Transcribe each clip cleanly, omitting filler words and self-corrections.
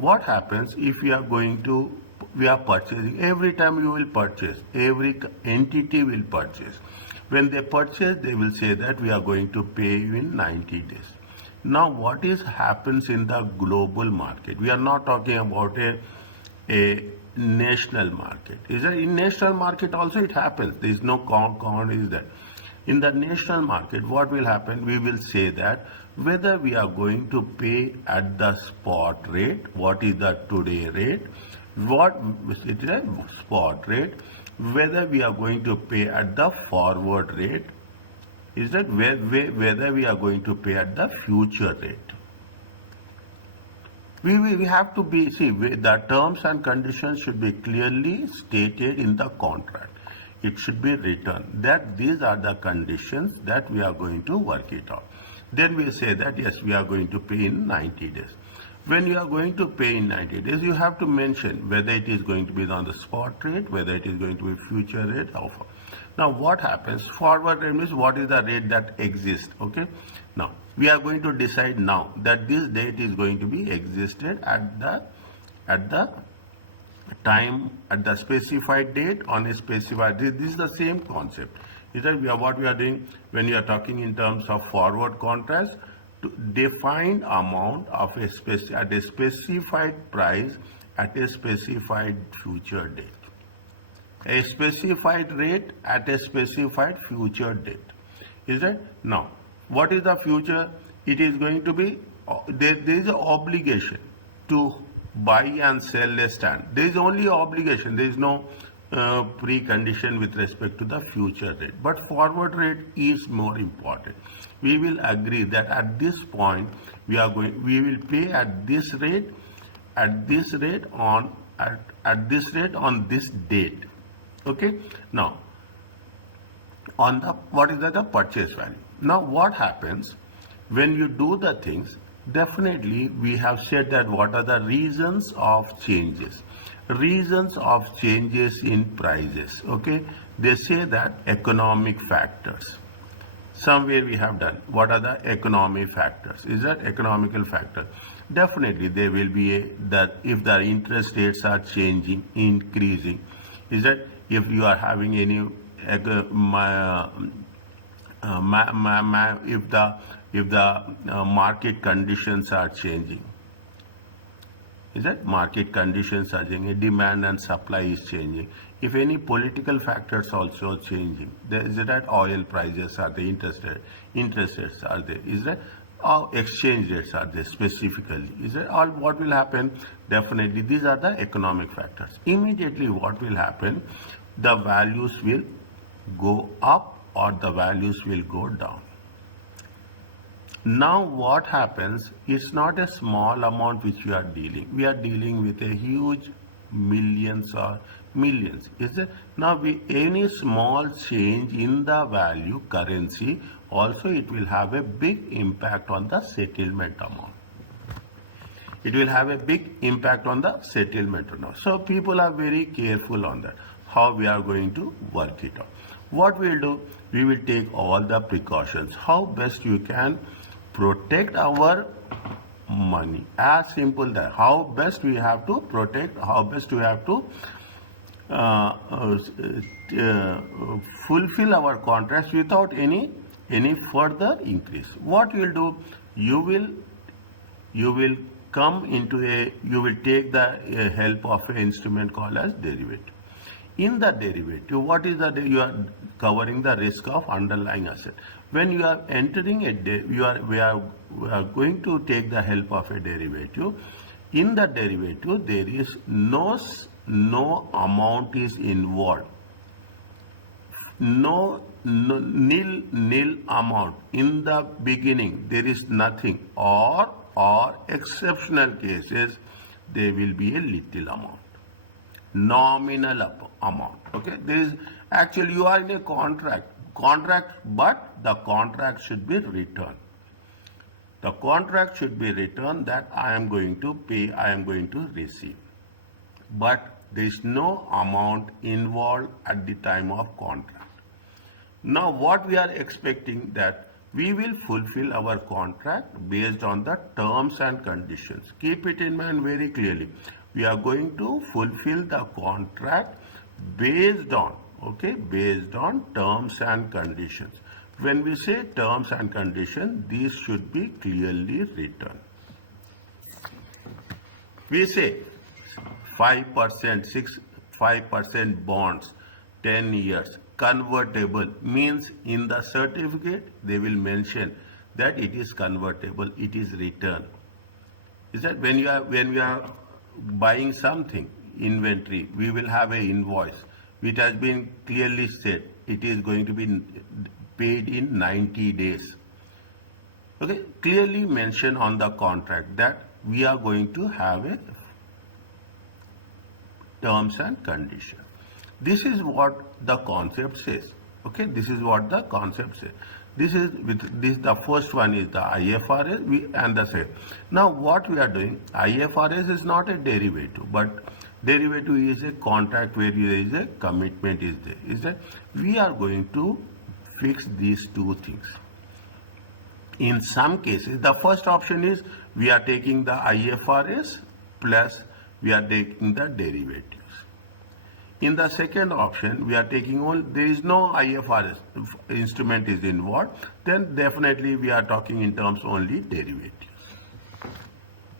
what happens if we are purchasing? Every time you will purchase, every entity will purchase. When they purchase, they will say that we are going to pay you in 90 days. Now, what happens in the global market? We are not talking about a national market. In national market also it happens. There is no con is that. In the national market, what will happen? We will say that whether we are going to pay at the spot rate, what is the today rate, what it is a spot rate, whether we are going to pay at the forward rate, whether we are going to pay at the future rate. We have to be, the terms and conditions should be clearly stated in the contract. It should be written that these are the conditions that we are going to work it out. Then we say that yes, we are going to pay in 90 days. When you are going to pay in 90 days, you have to mention whether it is going to be on the spot rate, whether it is going to be future rate, how far. Now what happens? Forward rate means what is the rate that exists, okay? Now, we are going to decide now that this date is going to be existed at the time, at the specified date on a specified date. This is the same concept. Is that what we are doing when we are talking in terms of forward contracts, to define amount of at a specified price at a specified future date. A specified rate at a specified future date. Is that? Now, what is the future? It is going to be, there is an obligation to buy and sell a stand. There is only obligation. There is no precondition with respect to the future rate. But forward rate is more important. We will agree that at this point we will pay at this rate on this date. Okay. Now, on the what is the purchase value? Now, what happens when you do the things? Definitely, we have said that what are the reasons of changes? Reasons of changes in prices. Okay, they say that economic factors. Somewhere we have done. What are the economic factors? Is that economical factor? Definitely, there will be that if the interest rates are changing, increasing. Is that if you are having any if the market conditions are changing, is that market conditions are changing, demand and supply is changing. If any political factors also changing, is that oil prices are the interest rates are there, is that exchange rates are there specifically, is that all what will happen? Definitely these are the economic factors. Immediately what will happen? The values will go up or the values will go down. Now what happens? It's not a small amount which we are dealing. We are dealing with a huge millions or millions. Is it? Now any small change in the value currency also it will have a big impact on the settlement amount. It will have a big impact on the settlement amount. So people are very careful on that. How we are going to work it out. What we will do? We will take all the precautions. How best you can protect our money. As simple that how best we have to protect, how best we have to fulfill our contracts without any further increase. What you will do? You will come into you will take the help of an instrument called as derivative. In the derivative, what is you are covering the risk of underlying asset. When you are entering we are going to take the help of a derivative. In the derivative, there is no amount is involved. No nil amount. In the beginning, there is nothing. Or exceptional cases, there will be a little amount. Nominal amount. Okay, there is actually you are in a contract, but the contract should be returned. The contract should be returned that I am going to pay, I am going to receive, but there is no amount involved at the time of contract. Now what we are expecting that We will fulfill our contract based on the terms and conditions. Keep it in mind very clearly. We are going to fulfill the contract based on, okay, based on terms and conditions. When we say terms and conditions, these should be clearly written. We say 5%, 5% bonds, 10 years, convertible, means in the certificate they will mention that it is convertible, it is return. Is that when we are buying something, inventory, we will have an invoice which has been clearly said it is going to be paid in 90 days. Okay, clearly mention on the contract that we are going to have a terms and condition. This is what the concept says. Okay, this is what the concept says. This is with this, the first one is the IFRS and the same. Now what we are doing, IFRS is not a derivative, but derivative is a contract where there is a commitment is there. Is that we are going to fix these two things. In some cases, the first option is we are taking the IFRS plus we are taking the derivatives. In the second option, we are taking all, there is no IFRS instrument is involved, then definitely we are talking in terms only derivatives.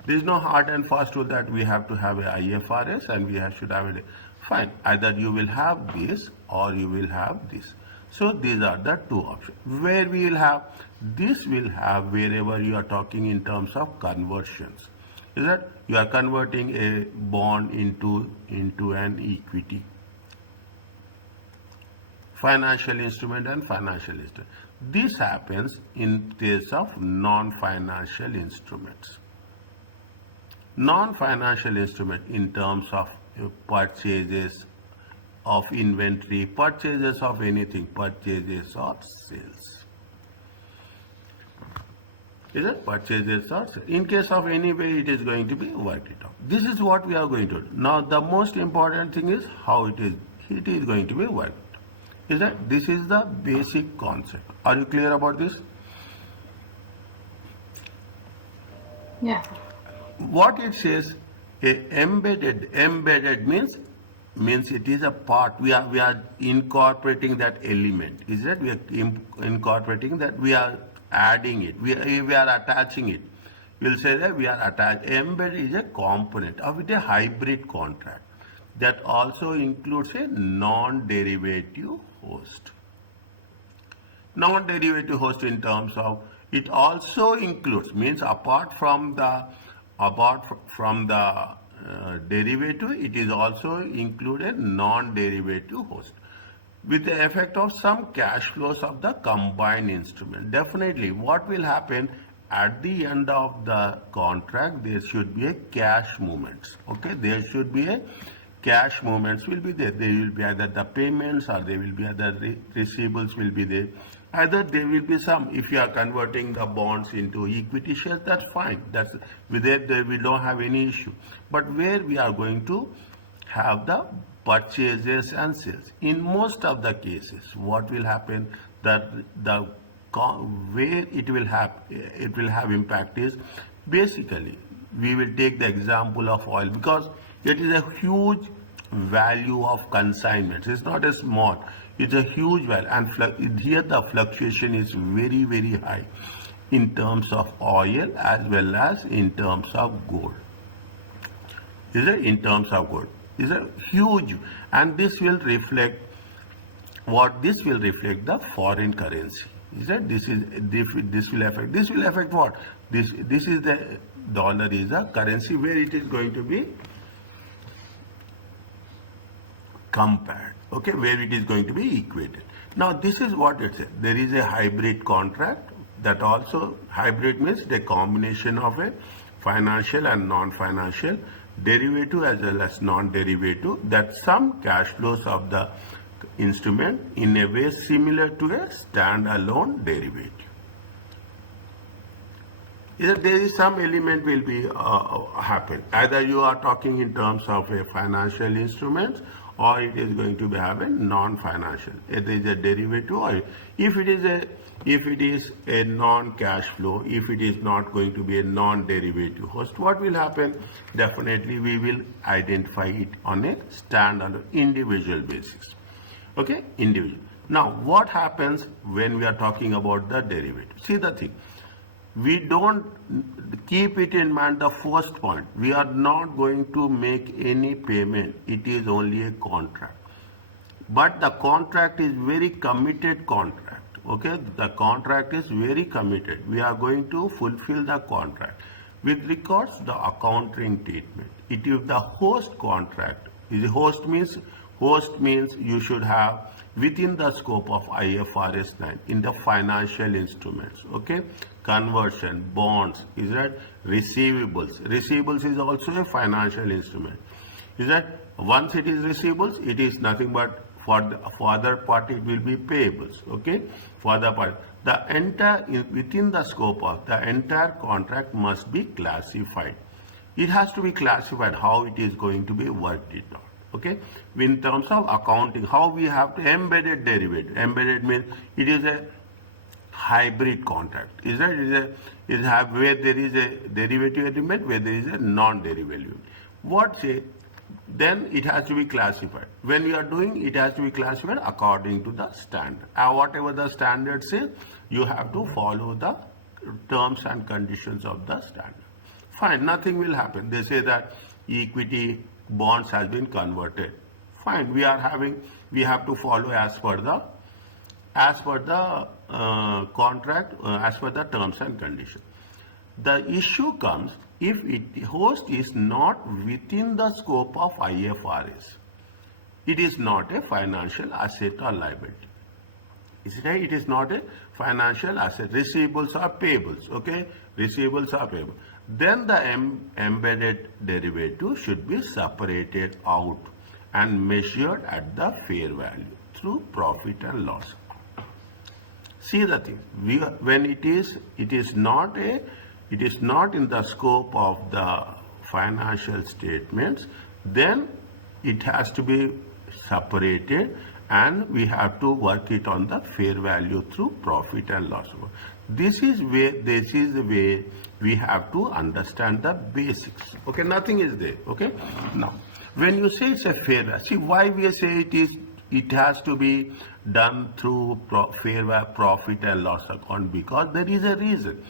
There is no hard and fast rule that we have to have a IFRS and we should have it. Fine, either you will have this or you will have this. So these are the two options. Where we will have, this will have wherever you are talking in terms of conversions. Is that you are converting a bond into an equity. Financial instrument and financial instrument. This happens in case of non-financial instruments. Non-financial instrument in terms of purchases of inventory, purchases of anything, purchases or sales. Is it purchases or sales? In case of any way, it is going to be worked it out. This is what we are going to do. Now, the most important thing is how it is going to be worked. Is that this is the basic concept. Are you clear about this? Yeah. What it says, embedded means it is a part. We are incorporating that element. Is that we are incorporating that, we are adding it, we are attaching it. We'll say that we are attached. Embedded is a component of it, a hybrid contract that also includes a non-derivative host. Non-derivative host in terms of it also includes, means apart from the derivative, it is also included non-derivative host with the effect of some cash flows of the combined instrument. Definitely what will happen at the end of the contract, there should be a cash movements. Okay, there should be a cash movements will be there. There will be either the payments or there will be other receivables will be there. Either there will be some, if you are converting the bonds into equity shares, that's fine. That's with it, we don't have any issue. But where we are going to have the purchases and sales, in most of the cases, what will happen that where it will have impact is basically we will take the example of oil because it is a huge value of consignments. It's not a small. It's a huge value, and here the fluctuation is very, very high in terms of oil as well as in terms of gold. Is it in terms of gold? Is a huge, and this will reflect what? This will reflect the foreign currency. Is that this will affect what? This is the dollar is a currency where it is going to be compared, okay, where it is going to be equated. Now this is what it says. There is a hybrid contract that also, hybrid means the combination of a financial and non-financial, derivative as well as non-derivative, that some cash flows of the instrument in a way similar to a standalone derivative. Either there is some element will be happen. Either you are talking in terms of a financial instrument or it is going to be have a non-financial. It is a derivative, or if it is a non-cash flow, if it is not going to be a non-derivative host, what will happen? Definitely we will identify it on a standalone individual basis. Okay, individual. Now, what happens when we are talking about the derivative? See the thing. We don't keep it in mind the first point. We are not going to make any payment. It is only a contract. But the contract is very committed contract. Okay, the contract is very committed. We are going to fulfill the contract. With regards to the accounting treatment, it is the host contract. Host means you should have within the scope of IFRS 9 in the financial instruments. Okay, conversion, bonds, is that receivables. Receivables is also a financial instrument. Is that once it is receivables, it is nothing but for other party it will be payables. Okay, for other party, the entire within the scope of the entire contract must be classified. It has to be classified how it is going to be worked it out. Okay, in terms of accounting, how we have to embedded derivative. Embedded means it is a hybrid contract. Is that is have where there is a derivative element, where there is a non-derivative. What say? Then it has to be classified. When we are doing, it has to be classified according to the standard. Whatever the standard says, you have to follow the terms and conditions of the standard. Fine, nothing will happen. They say that equity bonds has been converted. Fine, we have to follow as per the contract, as per the terms and conditions. The issue comes if host is not within the scope of IFRS. It is not a financial asset or liability. It is not a financial asset. Receivables are payables. Okay, receivables are payable. Then the embedded derivative should be separated out and measured at the fair value through profit and loss. See the thing. When it is not in the scope of the financial statements, then it has to be separated and we have to work it on the fair value through profit and loss. This is the way we have to understand the basics. Okay, nothing is there. Okay, now when you say it's a fair value, see why we say it has to be done through fair value, profit and loss account, because there is a reason.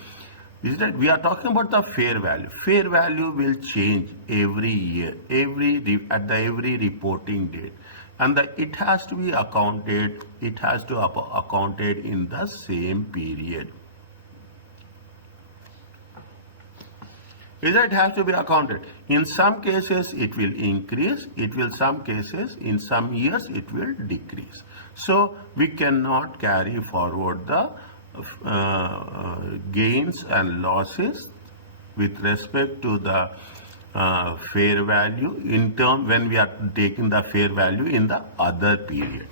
Is that we are talking about the fair value. Fair value will change every year, at every reporting date, and it has to be accounted. It has to accounted in the same period. Is that it has to be accounted. In some cases it will increase. In some years it will decrease. So we cannot carry forward the gains and losses with respect to the fair value when we are taking the fair value in the other period.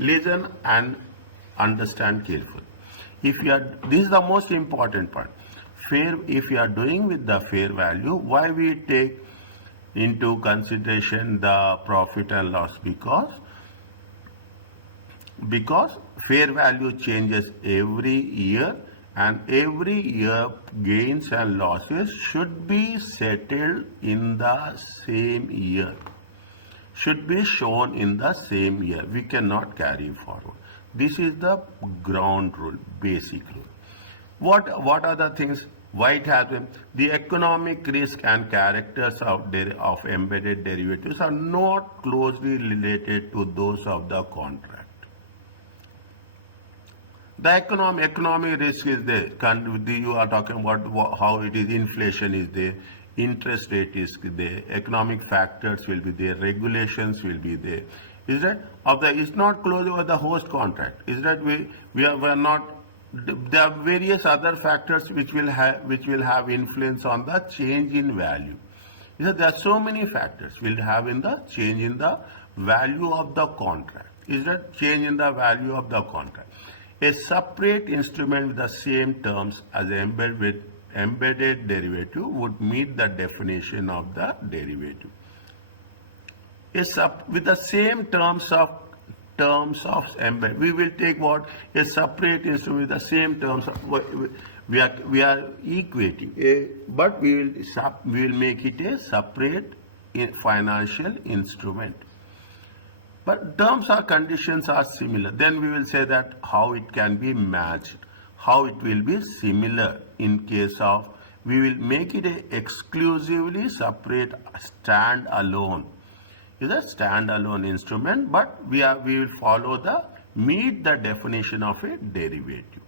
Listen and understand carefully. This is the most important part. If you are doing with the fair value, why we take into consideration the profit and loss? Because fair value changes every year, and every year gains and losses should be settled in the same year, should be shown in the same year. We cannot carry forward. This is the ground rule, basic rule. What are the things? Why it happens? The economic risk and characters of embedded derivatives are not closely related to those of the contract. The economic risk is there. You are talking about how it is, inflation is there, interest rate is there, economic factors will be there, regulations will be there. Is that it's not close over the host contract? Is that we are not? There are various other factors which will have influence on the change in value. There are so many factors will have in the change in the value of the contract. Is that change in the value of the contract? A separate instrument with the same terms as embedded derivative would meet the definition of the derivative. with the same terms of embed. We will take what a separate instrument with the same terms of, we are equating, but we will make it a separate financial instrument. But terms or conditions are similar. Then we will say that how it can be matched, how it will be similar in case of, we will make it a exclusively separate stand-alone. Is a stand-alone instrument, but we will follow meet the definition of a derivative.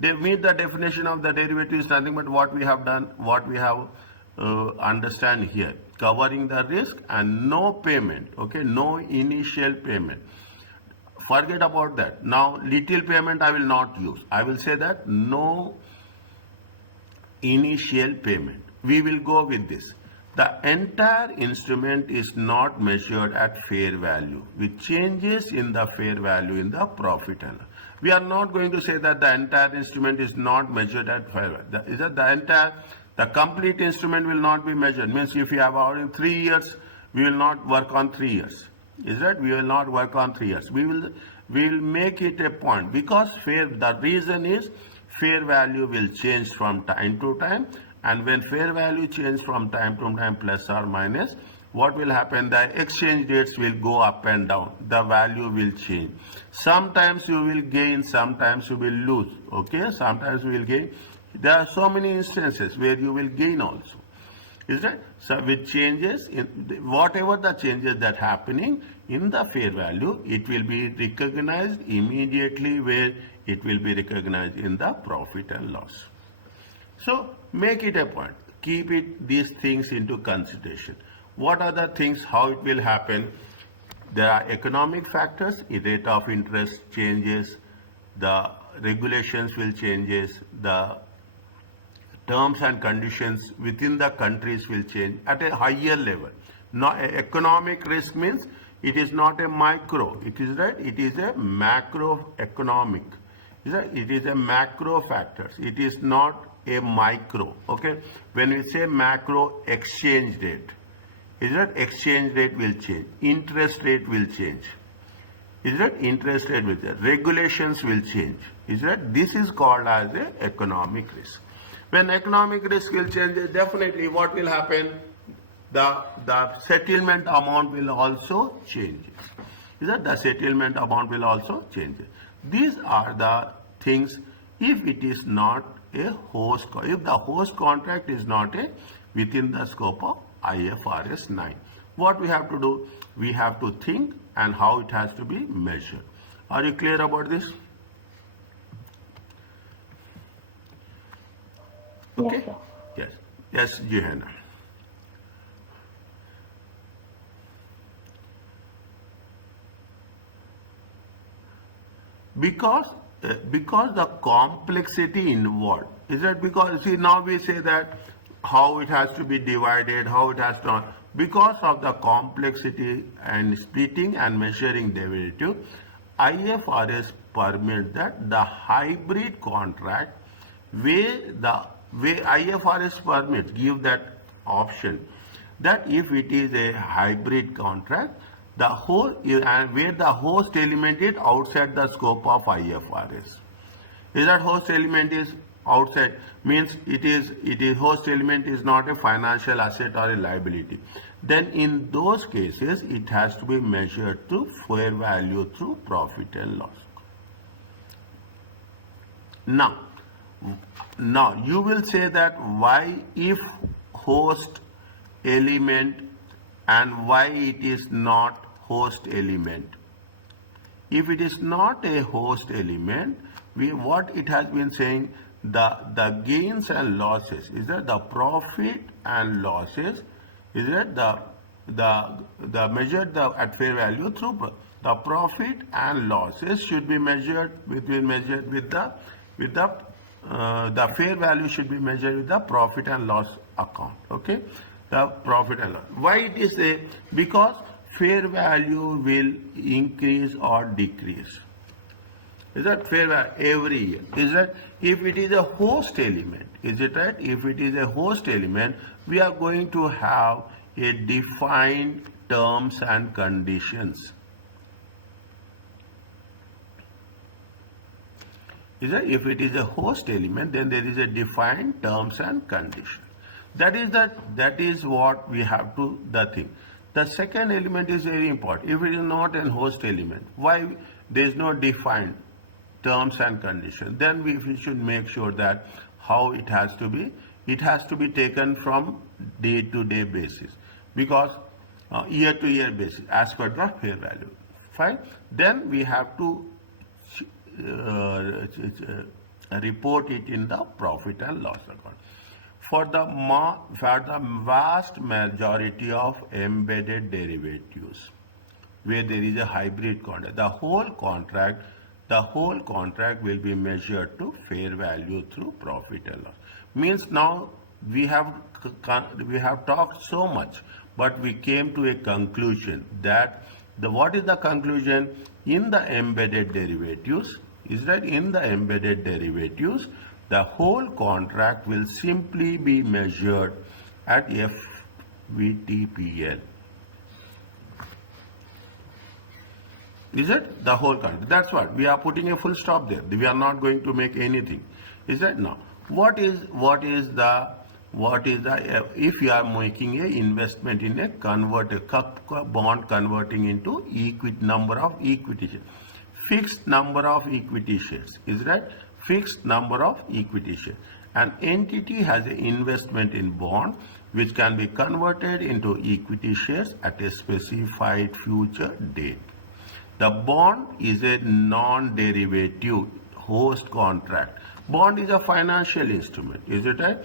They meet the definition of the derivative is nothing but what we have done, what we have understand here, covering the risk and no payment, okay, no initial payment. Forget about that. Now, little payment I will not use. I will say that no initial payment. We will go with this. The entire instrument is not measured at fair value, with changes in the fair value in the profit and loss. We are not going to say that the entire instrument is not measured at fair value. The complete instrument will not be measured. Means if you have already 3 years, we will not work on 3 years. Is that we will not work on 3 years. We will make it a point, because the reason is fair value will change from time to time. And when fair value changes from time to time, plus or minus, what will happen? The exchange rates will go up and down. The value will change. Sometimes you will gain, sometimes you will lose. Okay, sometimes you will gain. There are so many instances where you will gain also. Is that? So with changes, whatever the changes that happening in the fair value, it will be recognized immediately where it will be recognized in the profit and loss. So make it a point. Keep these things into consideration. What are the things, how it will happen? There are economic factors, rate of interest changes, the regulations will changes, the terms and conditions within the countries will change at a higher level. Now, economic risk means it is not a micro, it is right, it is a macroeconomic. It is a macro factors. It is not a micro. Okay. When we say macro, exchange rate, is that exchange rate will change, interest rate will change. Is that interest rate will change, regulations will change. Is that this is called as a economic risk. When economic risk will change, definitely what will happen? The settlement amount will also change. Is that the settlement amount will also change. These are the things if it is not a host, if the host contract is not within the scope of IFRS 9. What we have to do? We have to think and how it has to be measured. Are you clear about this? Okay? Yes. Yes, Johanna. Because the complexity involved, is that because, see, now we say that how it has to be divided, how it has to, because of the complexity and splitting and measuring derivative, IFRS permit that the hybrid contract where IFRS permits give that option that if it is a hybrid contract, the whole and where the host element is outside the scope of IFRS. Is that host element is outside, means it is host element is not a financial asset or a liability. Then in those cases it has to be measured through fair value through profit and loss. Now you will say that why if host element and why it is not host element. If it is not a host element, what it has been saying, the gains and losses, is that the profit and losses, is that the measured at fair value through the profit and losses should be measured with the fair value should be measured with the profit and loss account. Okay, the profit and loss. Why it is a? Because fair value will increase or decrease. Is that fair value every year? Is that if it is a host element? Is it right? If it is a host element, we are going to have a defined terms and conditions. If it is a host element, then there is a defined terms and condition. That is what we have to the thing. The second element is very important. If it is not a host element, why there is no defined terms and condition? Then we should make sure that how it has to be. It has to be taken from day-to-day basis, because year-to-year basis as per the fair value. Fine. Then we have to report it in the profit and loss account. For the vast majority of embedded derivatives, where there is a hybrid contract, the whole contract will be measured to fair value through profit and loss. Means now we have talked so much, but we came to a conclusion that what is the conclusion? In the embedded derivatives, in the embedded derivatives, the whole contract will simply be measured at FVTPL. Is it? The whole contract. That's what. We are putting a full stop there. We are not going to make anything. Is that? No. What is the if you are making a investment in a bond converting into number of equity shares, fixed number of equity shares, is that? Fixed number of equity shares. An entity has an investment in bond which can be converted into equity shares at a specified future date. The bond is a non-derivative host contract. Bond is a financial instrument, is it right?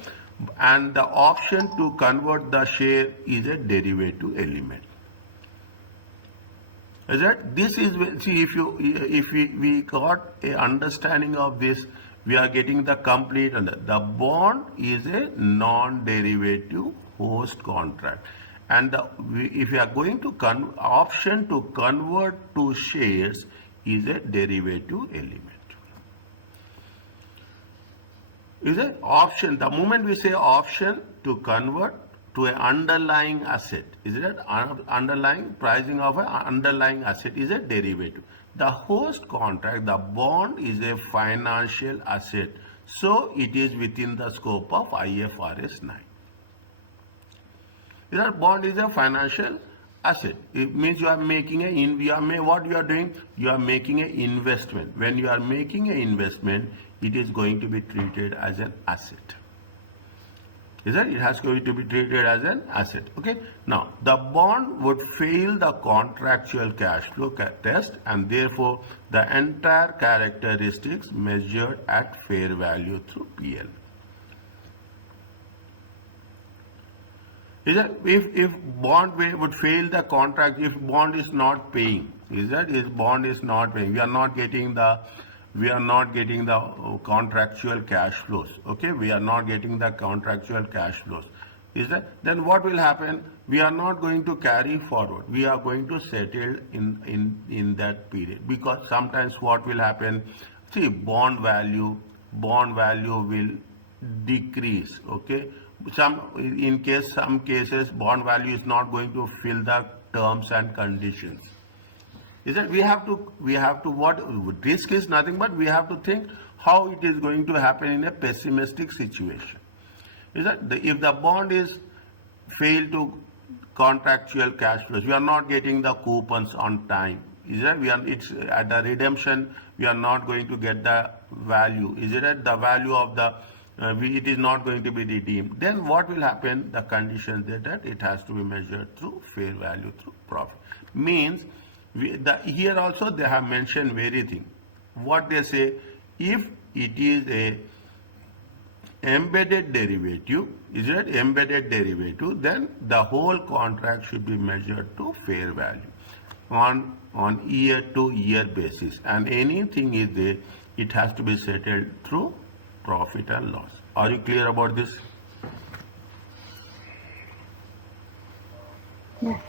And the option to convert the share is a derivative element. Is that? This is, see, if we got a understanding of this, we are getting the complete. The bond is a non-derivative host contract, and if we are going to option to convert to shares is a derivative element. Is it option? The moment we say option to convert to an underlying asset, is it underlying pricing of an underlying asset is a derivative. The host contract, the bond is a financial asset, so it is within the scope of IFRS 9. Is that bond is a financial asset? It means you are making what you are doing? You are making an investment. When you are making an investment, it is going to be treated as an asset. Is that? It has going to be treated as an asset. Okay. Now, the bond would fail the contractual cash flow test, and therefore the entire characteristics measured at fair value through PL. Is that? If bond would fail the contract, if bond is not paying, is that? If bond is not paying, we are not getting the contractual cash flows. Okay, we are not getting the contractual cash flows. Is that? Then what will happen? We are not going to carry forward. We are going to settle in that period, because sometimes what will happen? See, bond value will decrease. Okay, some cases bond value is not going to fill the terms and conditions. Is that? We have to what risk is nothing but we have to think how it is going to happen in a pessimistic situation. Is that? If the bond is failed to contractual cash flows, we are not getting the coupons on time. Is that? It's at the redemption, we are not going to get the value. Is it at the value of the it is not going to be redeemed. Then what will happen? The conditions that it has to be measured through fair value through profit. Means here also they have mentioned very thing. What they say, if it is a embedded derivative, is it embedded derivative, then the whole contract should be measured to fair value on year-to-year basis, and anything is there, it has to be settled through profit and loss. Are you clear about this? Yes.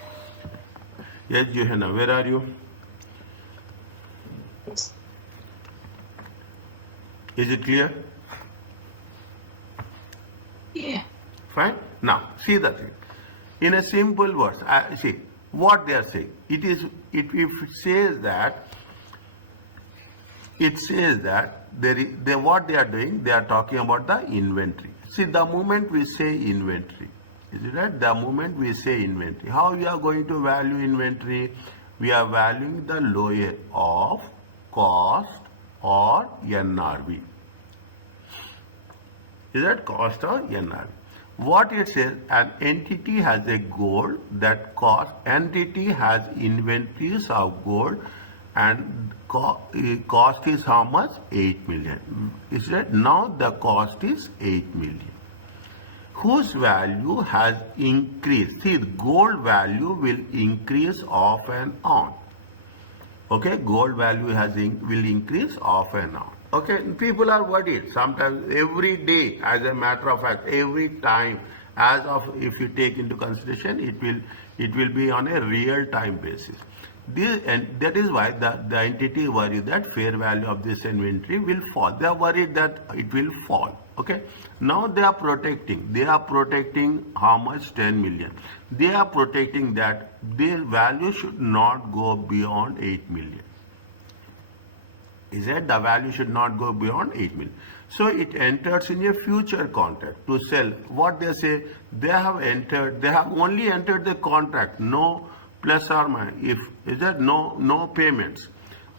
Yes, Johanna, where are you? Is it clear? Yeah. Fine. Now, see the thing. In a simple words, see what they are saying. If it says that what they are doing, they are talking about the inventory. See, the moment we say inventory, is it right? The moment we say inventory, how we are going to value inventory? We are valuing the lower of cost or NRV. Is that cost or NRV? What it says, an entity has a gold that entity has inventories of gold and cost is how much? 8 million. Is that now the cost is 8 million. Whose value has increased? See, gold value will increase off and on. Okay, gold value will increase off and on. Okay, people are worried sometimes, every day, as a matter of fact, every time, as of if you take into consideration, it will be on a real time basis. And that is why the entity worry that fair value of this inventory will fall. They are worried that it will fall. Okay, now they are protecting how much? 10 million. They are protecting that their value should not go beyond 8 million. Is that the value should not go beyond 8 million. So it enters in a future contract to sell. What they say, they have only entered the contract, no plus or minus, if is that no payments,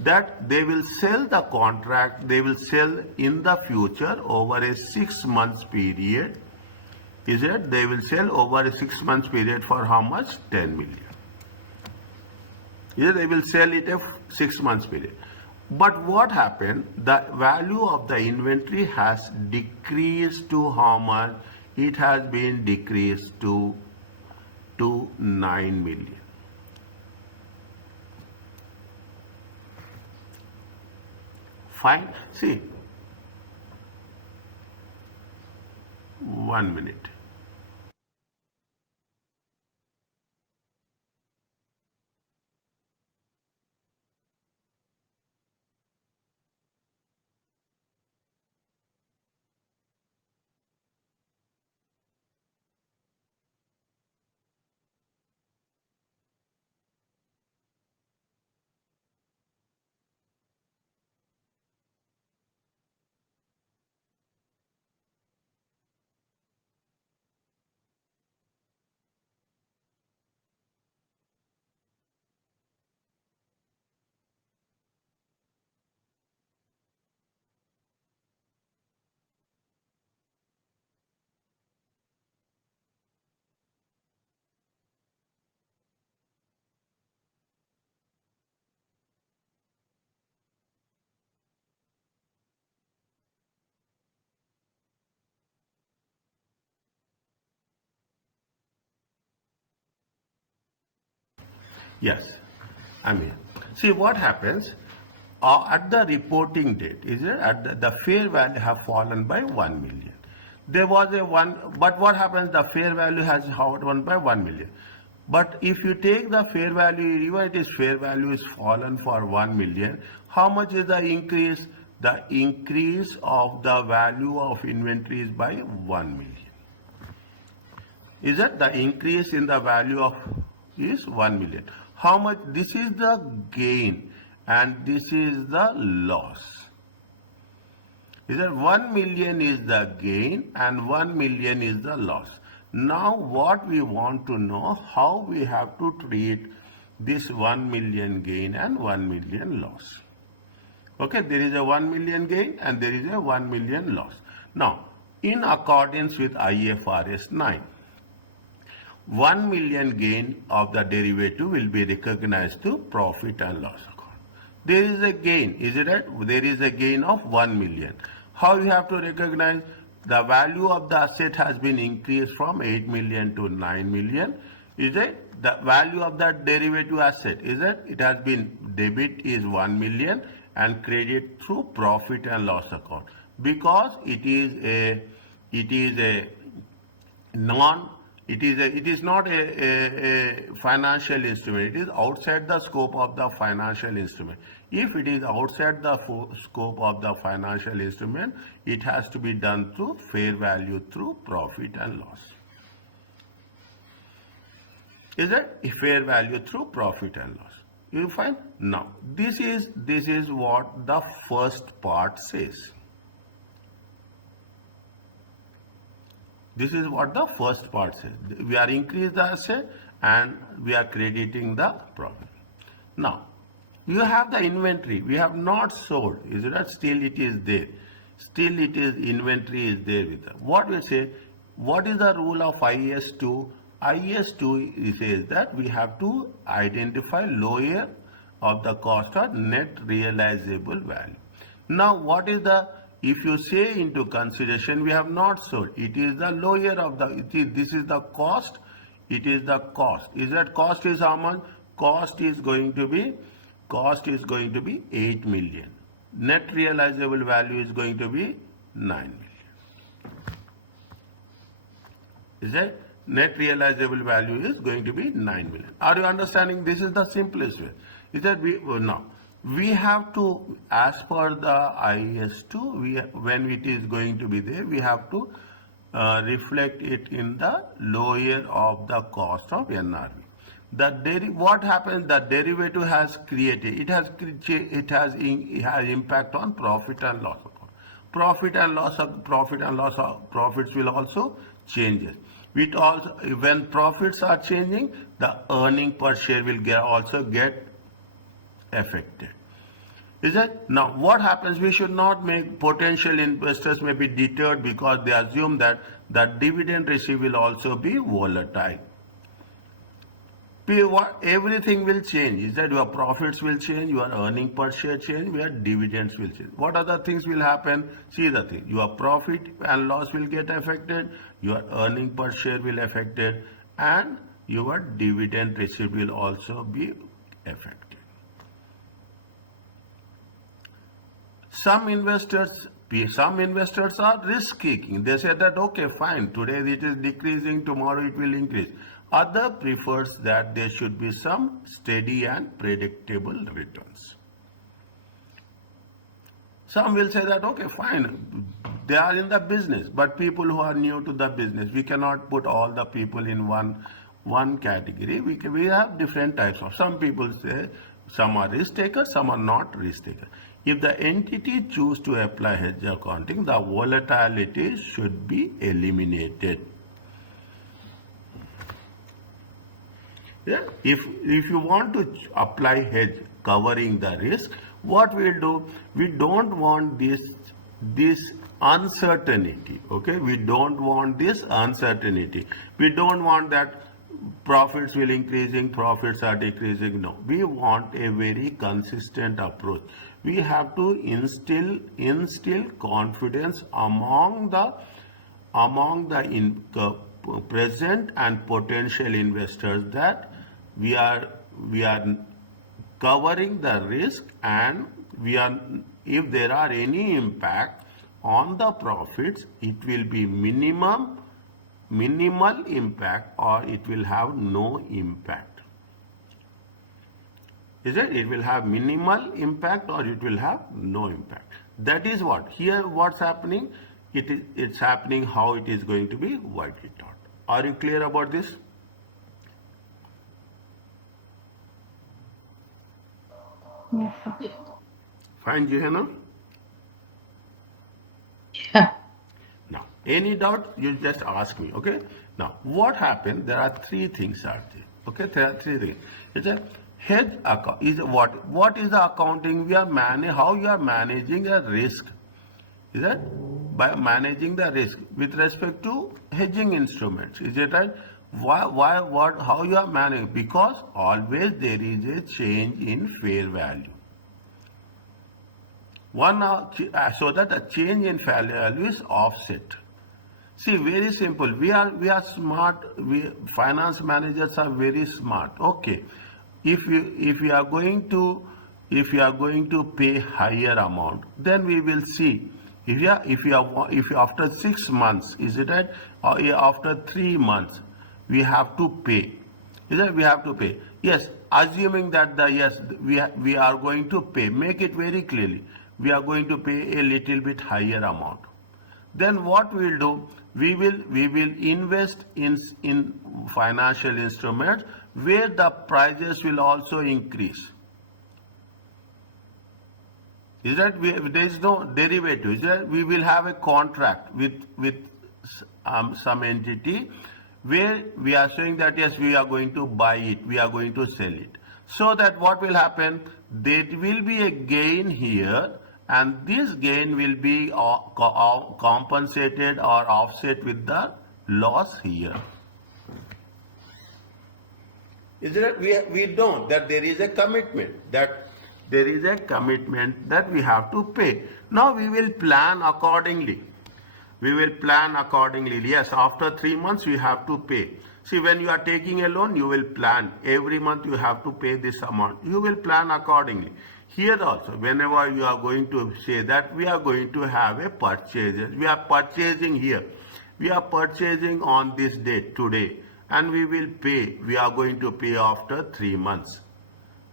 that they will sell the contract, they will sell in the future over a 6 months period. Is it? They will sell over a 6 months period for how much? 10 million. Is it? They will sell it a 6 months period. But what happened? The value of the inventory has decreased to how much? It has been decreased to 9 million. Fine. See, 1 minute. Yes, I mean, see what happens at the reporting date, is it? At the fair value have fallen by 1 million. There was a one, but what happens? The fair value has fallen by 1 million. But if you take the fair value, even it is fair value is fallen for 1 million, how much is the increase? The increase of the value of inventory is by 1 million. Is it? The increase in the value of is 1 million. How much? This is the gain and this is the loss. Is that 1 million is the gain and 1 million is the loss. Now what we want to know, how we have to treat this 1 million gain and 1 million loss. Okay, there is a 1 million gain and there is a 1 million loss. Now, in accordance with IFRS 9, 1 million gain of the derivative will be recognized to profit and loss account. There is a gain, is it right? There is a gain of 1 million. How you have to recognize? The value of the asset has been increased from 8 million to 9 million. Is it? The value of that derivative asset, is it? It has been debit is 1 million and credit through profit and loss account, because it is not a financial instrument. It is outside the scope of the financial instrument. If it is outside the scope of the financial instrument, it has to be done through fair value through profit and loss. Is that a fair value through profit and loss? You find? Now, this is what the first part says. This is what the first part says. We are increasing the asset and we are crediting the profit. Now, you have the inventory. We have not sold. Is that still it is there? Still it is inventory is there with us. What we say? What is the rule of IS2? IS2 says that we have to identify lower of the cost or net realizable value. Now, what is the, if you say into consideration, we have not sold, it is the lower of the, this is the cost, it is the cost. Is that cost is how much? Cost is going to be 8 million. Net realizable value is going to be 9 million. Is that? Net realizable value is going to be 9 million. Are you understanding? This is the simplest way. Is that we have to, as per the IS2, when it is going to be there, we have to reflect it in the lower of the cost of NRV. What happens? The derivative has created. It has impact on profit and loss account. Profits will also changes. When profits are changing, the earning per share will also get affected. Is it? Now, what happens? We should not make potential investors may be deterred because they assume that the dividend receipt will also be volatile. Everything will change. Is that your profits will change, your earning per share change, your dividends will change. What other things will happen? See the thing. Your profit and loss will get affected, your earning per share will affected, and your dividend receipt will also be affected. Some investors are risk taking. They say that okay, fine, today it is decreasing, tomorrow it will increase. Other prefers that there should be some steady and predictable returns. Some will say that okay, fine, they are in the business, but people who are new to the business, we cannot put all the people in one category. We have different types of. Some people say some are risk takers, some are not risk takers. If the entity choose to apply hedge accounting, the volatility should be eliminated. Yeah. If you want to apply hedge covering the risk, what we'll do, we don't want this uncertainty. Okay, we don't want this uncertainty. We don't want that profits will increasing, profits are decreasing. No, we want a very consistent approach. We have to instill confidence among the present and potential investors that we are covering the risk, and if there are any impact on the profits, it will be minimal impact, or it will have no impact. Is it? It will have minimal impact or it will have no impact. That is what here what's happening. It's happening how it is going to be widely taught. Are you clear about this? Yes, sir. Fine, Johanna? Yeah. Now, any doubt, you just ask me, okay? Now, what happened? There are three things are there, okay? There are three things. It's a hedge account. Is what? What is the accounting? How you are managing a risk? Is that by managing the risk with respect to hedging instruments? Is it right? How you are managing? Because always there is a change in fair value. So that a change in fair value is offset. See, very simple. We are smart. Finance managers are very smart. Okay, if you are going to pay higher amount, then we will see. If you after 6 months, is it right? Or after 3 months, we have to pay. Is it? We have to pay. Yes, assuming that we are going to pay. Make it very clearly. We are going to pay a little bit higher amount. Then what we will do? We will invest in financial instruments where the prices will also increase. Is that there is no derivative? Is that we will have a contract with some entity where we are saying that yes, we are going to buy it, we are going to sell it. So that what will happen? There will be a gain here, and this gain will be compensated or offset with the loss here. Is it? We know that there is a commitment, that there is a commitment that we have to pay. Now we will plan accordingly. We will plan accordingly. Yes, after 3 months we have to pay. See, when you are taking a loan, you will plan. Every month you have to pay this amount. You will plan accordingly. Here also, whenever you are going to say that we are going to have a purchase, we are purchasing here. We are purchasing on this date today, and we will pay. We are going to pay after 3 months.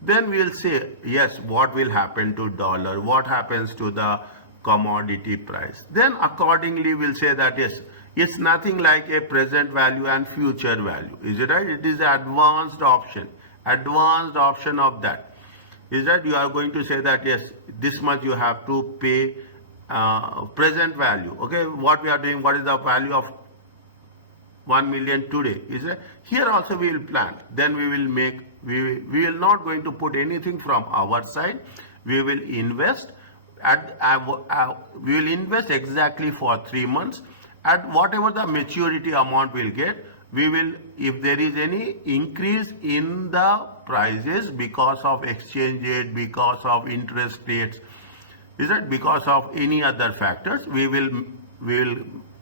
Then we will say, yes, what will happen to dollar? What happens to the commodity price? Then accordingly we'll say that yes, it's nothing like a present value and future value. Is it right? It is an advanced option of that. Is that you are going to say that yes, this much you have to pay present value. Okay, what we are doing, what is the value of 1 million today? Is it? Here also we will plan. Then we will make, we will not going to put anything from our side. We will invest we will invest exactly for 3 months. At whatever the maturity amount we'll get, we will, if there is any increase in the prices because of exchange rate, because of interest rates, is it because of any other factors, we will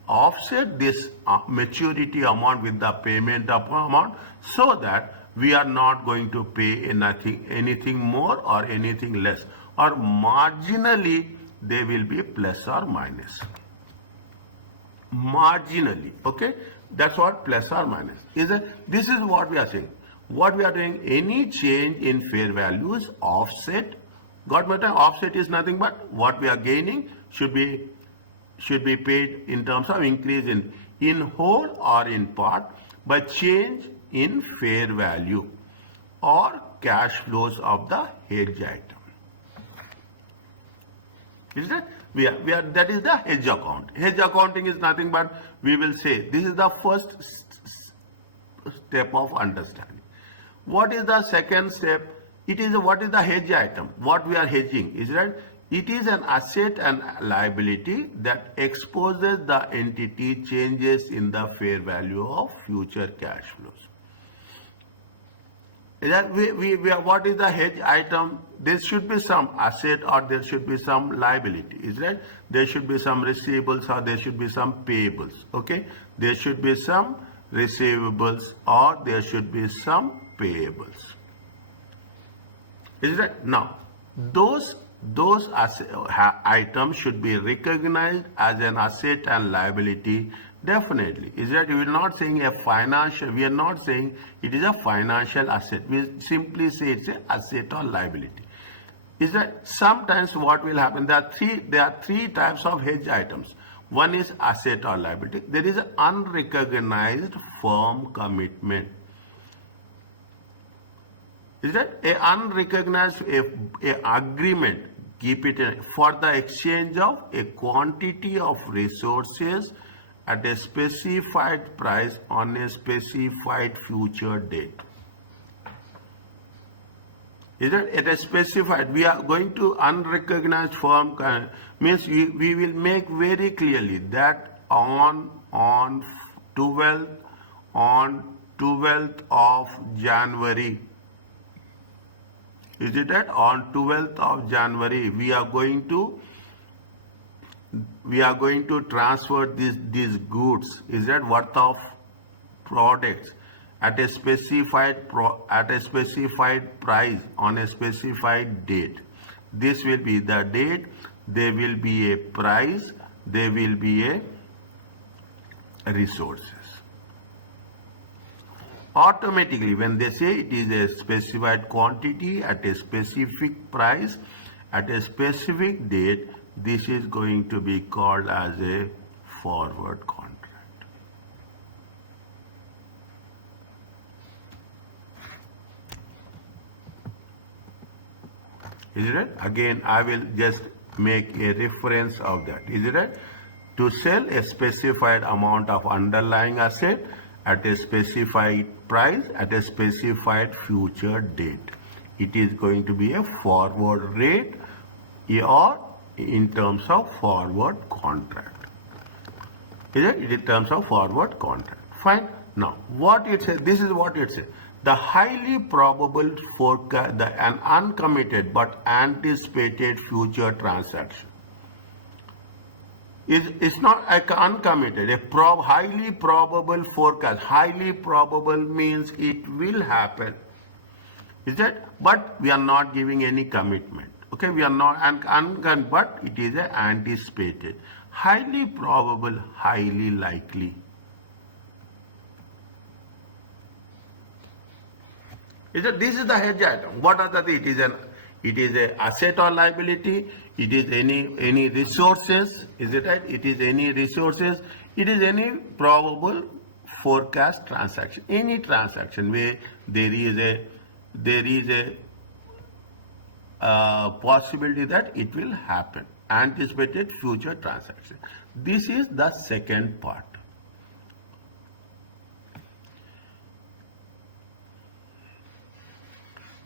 offset this maturity amount with the payment amount, so that we are not going to pay anything more or anything less, or marginally they will be plus or minus. Marginally, okay? That's what plus or minus is. This is what we are saying. What we are doing, any change in fair value is offset. Got my time? Offset is nothing but what we are gaining should be paid in terms of increase in whole or in part by change in fair value or cash flows of the hedge item. Is that? That is the hedge account. Hedge accounting is nothing but we will say this is the first step of understanding. What is the second step? It is what is the hedge item? What we are hedging, is right? It is an asset and liability that exposes the entity changes in the fair value of future cash flows. That what is the hedge item? There should be some asset or there should be some liability, is right? There should be some receivables or there should be some payables, okay? There should be some receivables or there should be some payables. Is that? Now, those items should be recognized as an asset and liability. Definitely. Is that? We are not saying a financial, we are not saying it is a financial asset. We simply say it's an asset or liability. Is that sometimes what will happen? There are three types of hedge items. One is asset or liability. There is an unrecognized firm commitment. Is that a unrecognized agreement? Keep it in, for the exchange of a quantity of resources at a specified price on a specified future date. Is it at a specified? We are going to unrecognized firm means we will make very clearly that on 12th of January. Is it that on 12th of January we are going to transfer these goods, is that worth of products at a specified price on a specified date. This will be the date, there will be a price, there will be a resources. Automatically, when they say it is a specified quantity at a specific price at a specific date, this is going to be called as a forward contract. Is it right? Again, I will just make a reference of that. Is it right? To sell a specified amount of underlying asset at a specified price at a specified future date. It is going to be a forward rate or in terms of forward contract. Is it? In terms of forward contract. Fine. Now, what it says, this is what it says. The highly probable forecast, an uncommitted but anticipated future transaction. It's not uncommitted, highly probable forecast. Highly probable means it will happen. Is that? But we are not giving any commitment. Okay, we are not, but it is anticipated. Highly probable, highly likely. This is the hedge item. What are the? It is a asset or liability. It is any resources. Is it right? It is any resources. It is any probable forecast transaction. Any transaction where there is a possibility that it will happen. Anticipated future transaction. This is the second part.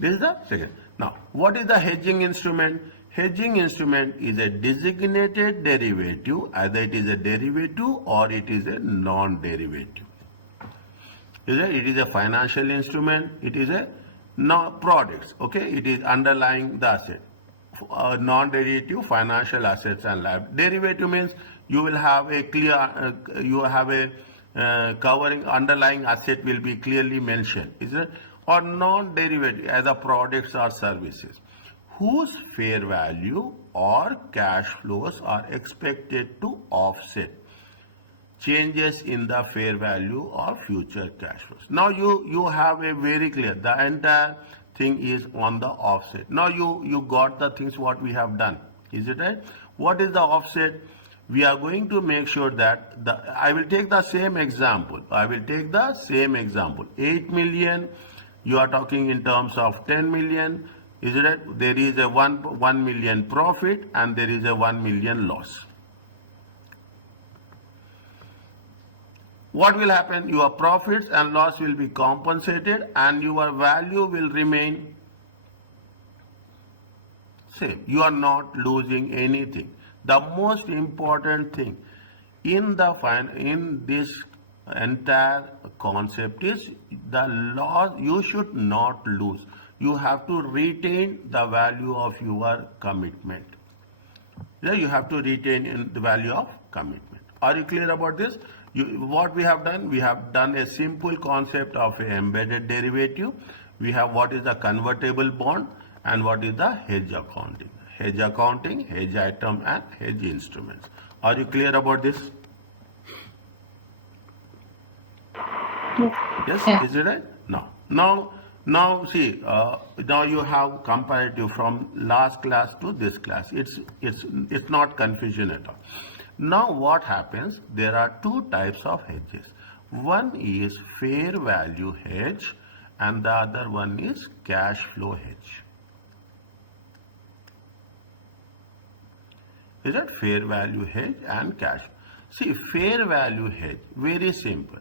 This is the second. Now, what is the hedging instrument? Hedging instrument is a designated derivative. Either it is a derivative or it is a non-derivative. It is a financial instrument. It is a products. Okay, it is underlying the asset. Non-derivative financial assets and liabilities. Derivative means you will have a clear. You have a covering underlying asset will be clearly mentioned. Is it? Or non-derivative as a products or services whose fair value or cash flows are expected to offset changes in the fair value or future cash flows. Now you have a very clear, the entire thing is on the offset. Now you got the things what we have done. Is it right? What is the offset? We are going to make sure that I will take the same example. 8 million. You are talking in terms of 10 million, is it right? There is a 1 million profit and there is a 1 million loss. What will happen? Your profits and loss will be compensated and your value will remain same. You are not losing anything. The most important thing in this entire concept is the loss. You should not lose. You have to retain the value of your commitment. You have to retain the value of commitment. Are you clear about this? What we have done? We have done a simple concept of an embedded derivative. We have what is the convertible bond and what is the hedge accounting. Hedge accounting, hedge item and hedge instruments. Are you clear about this? Yes, Yeah. is it right? Now see, now you have comparative from last class to this class. It's not confusion at all. Now what happens? There are two types of hedges. One is fair value hedge and the other one is cash flow hedge. Is that fair value hedge and cash? See, fair value hedge, very simple.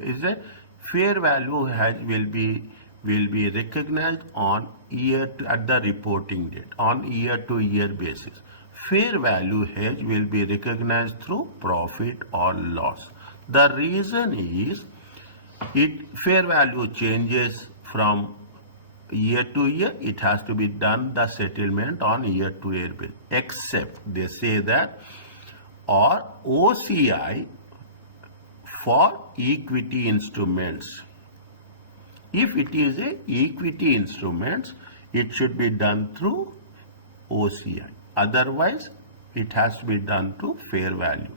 Is that fair value hedge will be recognized on at the reporting date on year-to-year basis. Fair value hedge will be recognized through profit or loss. The reason is fair value changes from year to year. It has to be done the settlement on year-to-year basis. Except they say that or OCI for equity instruments. If it is a equity instruments, it should be done through OCI. Otherwise, it has to be done through fair value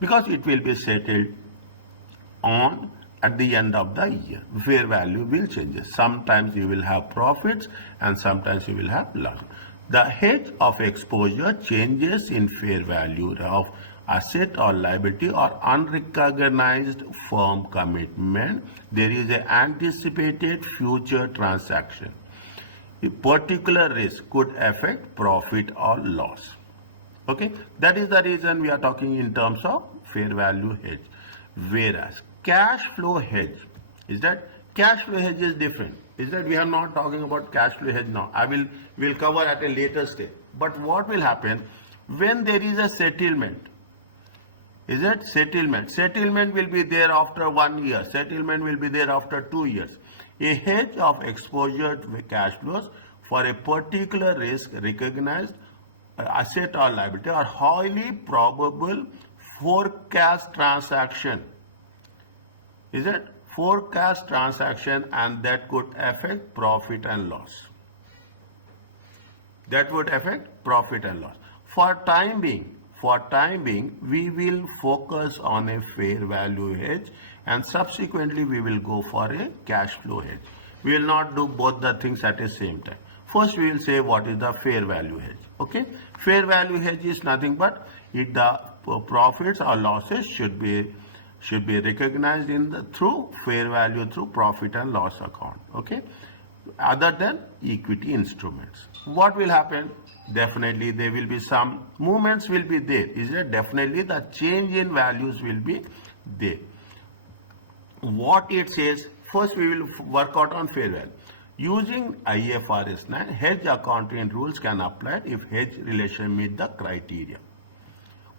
because it will be settled on at the end of the year. Fair value will change. Sometimes you will have profits and sometimes you will have loss. The hedge of exposure changes in fair value of asset or liability or unrecognized firm commitment. There is an anticipated future transaction. a particular risk could affect profit or loss. Okay, that is the reason we are talking in terms of fair value hedge. Whereas cash flow hedge is that cash flow hedge is different. Is that we are not talking about cash flow hedge now. Will cover at a later stage. But what will happen when there is a settlement? Is it settlement? Settlement will be there after 1 year. Settlement will be there after 2 years. A hedge of exposure to cash flows for a particular risk recognized asset or liability or highly probable forecast transaction. Is it forecast transaction, and that could affect profit and loss. That would affect profit and loss. For time being, we will focus on a fair value hedge, and subsequently we will go for a cash flow hedge. We will not do both the things at the same time. First, we will say what is the fair value hedge. Okay, fair value hedge is nothing but if the profits or losses should be recognized through fair value through profit and loss account. Okay, other than equity instruments. What will happen? Definitely there will be some movements will be there. Is it? Definitely the change in values will be there. What it says, first we will work out on fair value. Using IFRS 9, hedge accounting rules can apply if hedge relation meet the criteria.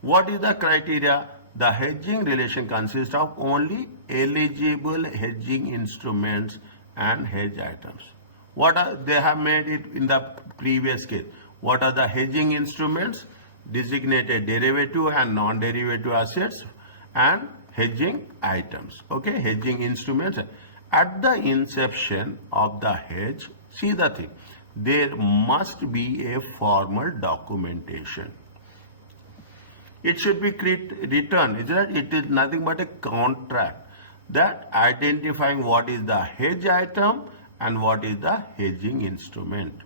What is the criteria? The hedging relation consists of only eligible hedging instruments and hedge items. They have made it in the previous case. What are the hedging instruments? Designated derivative and non-derivative assets and hedging items. Okay, hedging instruments. At the inception of the hedge, see the thing, there must be a formal documentation. It should be written. It is nothing but a contract that identifying what is the hedge item and what is the hedging instrument.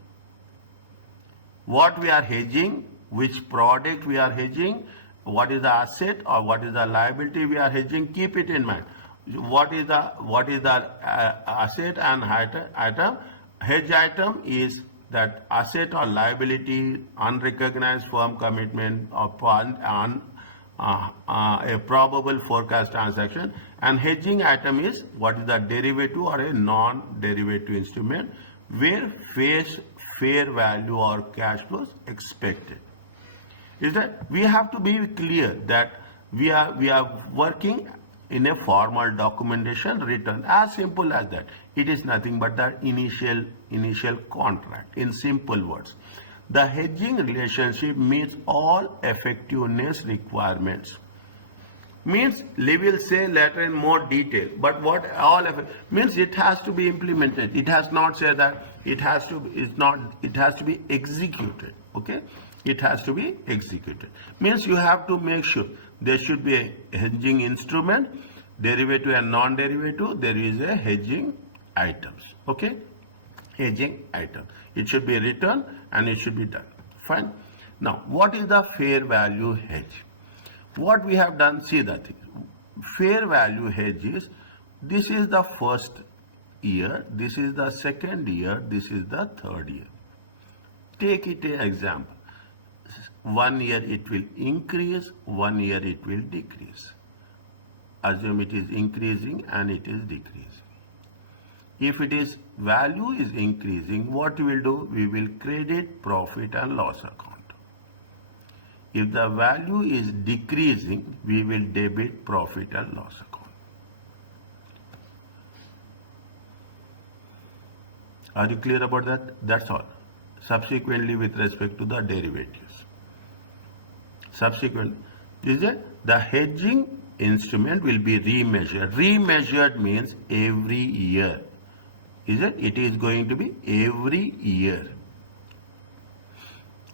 What we are hedging, which product we are hedging, what is the asset or what is the liability we are hedging, keep it in mind. What is the asset and item? Hedge item is that asset or liability, unrecognized firm commitment upon a probable forecast transaction, and hedging item is what is the derivative or a non-derivative instrument where fair value or cash flows expected. Is that we have to be clear that we are working in a formal documentation written, as simple as that. It is nothing but the initial contract. In simple words, the hedging relationship meets all effectiveness requirements. Means we will say later in more detail, but what all means it has to be implemented. It has not said that it has to be executed. Okay, it has to be executed. Means you have to make sure there should be a hedging instrument, derivative and non-derivative. There is a hedging items. Okay, hedging item. It should be written and it should be done. Fine. Now, what is the fair value hedge? What we have done, see the thing. Fair value hedge is, this is the first year, this is the second year, this is the third year. Take it an example. 1 year it will increase, 1 year it will decrease. Assume it is increasing and it is decreasing. If it is value is increasing, what we will do? We will credit profit and loss account. If the value is decreasing, we will debit profit and loss account. Are you clear about that? That's all. Subsequently, with respect to the derivatives. Subsequently, the hedging instrument will be remeasured. Remeasured means every year. It is going to be every year.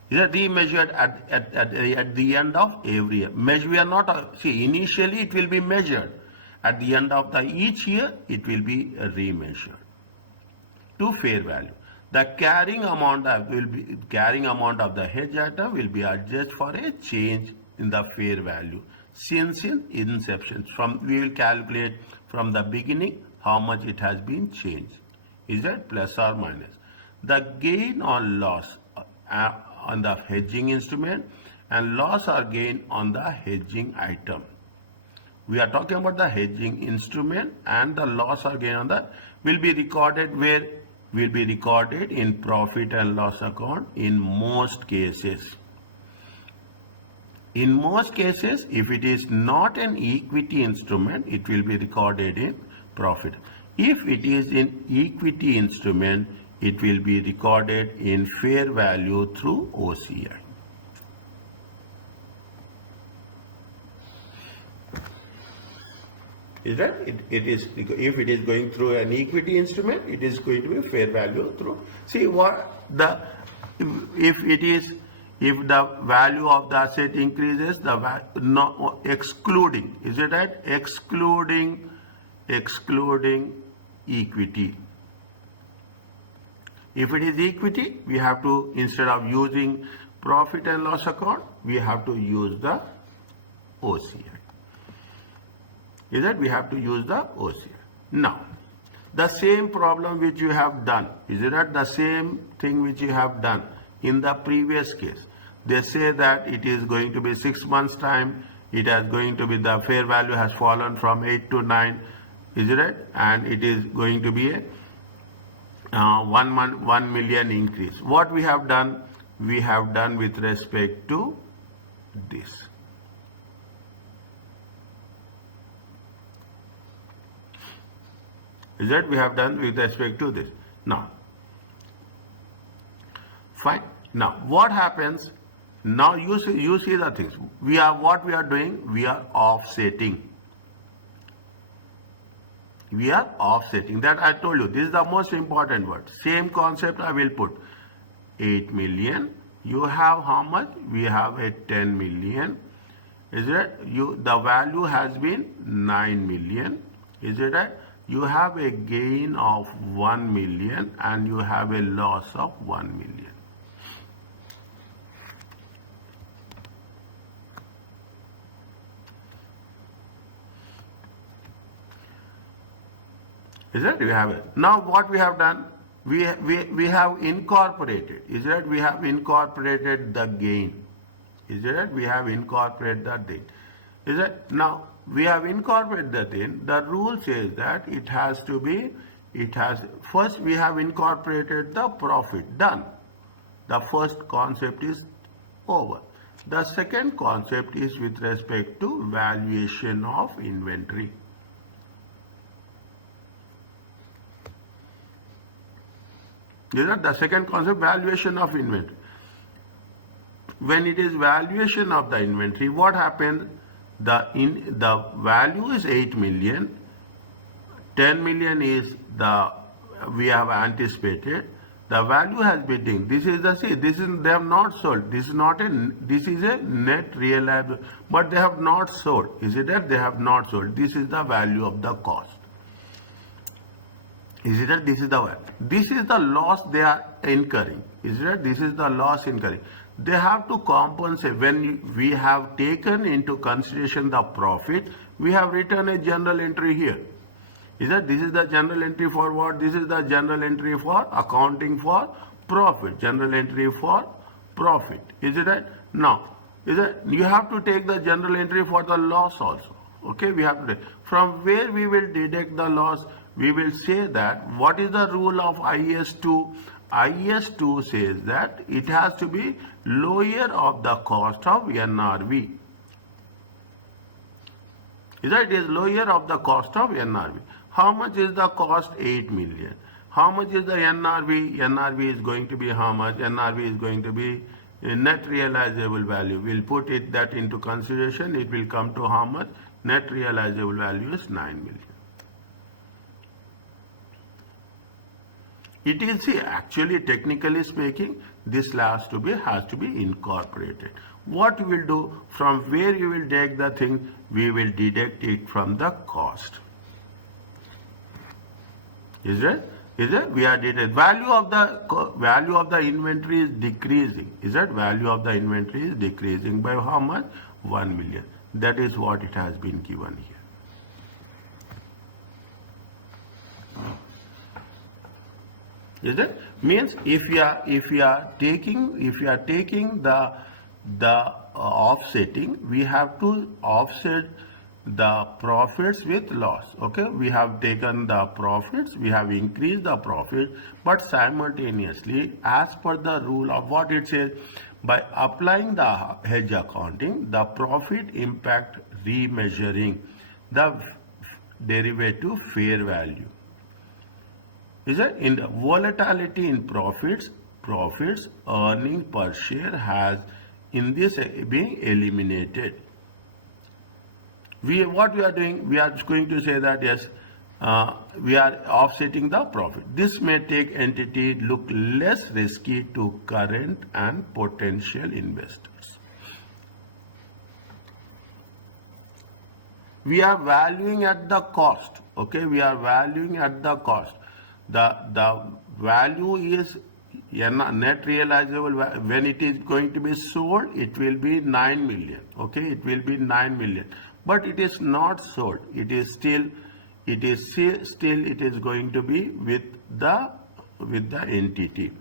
Is it remeasured at the end of every year? We are not, see, initially it will be measured. At the end of each year, it will be remeasured to fair value. The carrying amount of the hedge item will be adjusted for a change in the fair value since in inception. We will calculate from the beginning how much it has been changed. Is that plus or minus? the gain or loss on the hedging instrument and loss or gain on the hedging item. We are talking about the hedging instrument, and the loss or gain on that will be recorded where? Will be recorded in profit and loss account in most cases. In most cases, if it is not an equity instrument, it will be recorded in profit. If it is an equity instrument, it will be recorded in fair value through OCI. Is that it is, if it is going through an equity instrument, it is going to be fair value through. See what the, if the value of the asset increases, the no, excluding, is it right? Excluding equity. If it is equity, we have to, instead of using profit and loss account, we have to use the OCI. Is that we have to use the OCI. Now, the same problem which you have done, is it not the same thing which you have done in the previous case? They say that it is going to be 6 months time, it is going to be, the fair value has fallen from 8 to 9, is it right? And it is going to be a 1 million increase. What we have done? We have done with respect to this. Is that we have done with respect to this. Now, fine. Now, what happens? Now you see the things. What we are doing? We are offsetting. We are offsetting. That I told you. This is the most important word. Same concept I will put. 8 million. You have how much? We have a 10 million. Is it? The value has been 9 million. Is it right? You have a gain of 1 million and you have a loss of 1 million. Is that we have it? Now what we have done? We have incorporated. Is that we have incorporated the gain? Is that we have incorporated the gain? Is that now? We have incorporated that in. The rule says that it has to be, first we have incorporated the profit, done. The first concept is over. The second concept is with respect to valuation of inventory. You know, the second concept, valuation of inventory. When it is valuation of the inventory, what happens? The value is 8 million, 10 million is we have anticipated, the value has been taken. This is they have not sold. This is a net realizable, but they have not sold. Is it that they have not sold? This is the value of the cost. Is it that this is the value? This is the loss they are incurring. Is it that this is the loss incurring? They have to compensate. When we have taken into consideration the profit, we have written a journal entry here. Is that this is the journal entry for what? This is the journal entry for accounting for profit. Journal entry for profit. Is it right? Now, is it you have to take the journal entry for the loss also. Okay, we have to take. From where we will deduct the loss, we will say that what is the rule of IS2? IS2 says that it has to be lower of the cost of NRV. Is that it is lower of the cost of NRV. How much is the cost? 8 million. How much is the NRV? NRV is going to be how much? NRV is going to be a net realizable value. We'll put that into consideration. It will come to how much? Net realizable value is 9 million. It is, actually, technically speaking, this has to be incorporated. What we will do, from where you will take the thing, we will deduct it from the cost. Is it? We are deducting. Value of the inventory is decreasing. Is that value of the inventory is decreasing by how much? 1 million. That is what it has been given here. Is it? Means if you are taking the offsetting, we have to offset the profits with loss. Okay, we have taken the profits, we have increased the profit, but simultaneously, as per the rule of what it says, by applying the hedge accounting, the profit impact remeasuring the derivative fair value. Is that in the volatility in profits earning per share has in this being eliminated. What we are doing, we are going to say that yes, we are offsetting the profit. This may take entity look less risky to current and potential investors. We are valuing at the cost. Okay, we are valuing at the cost. The value is net realizable. When it is going to be sold, it will be 9 million. Okay, it will be 9 million, but it is not sold. It is still it is going to be with the entity.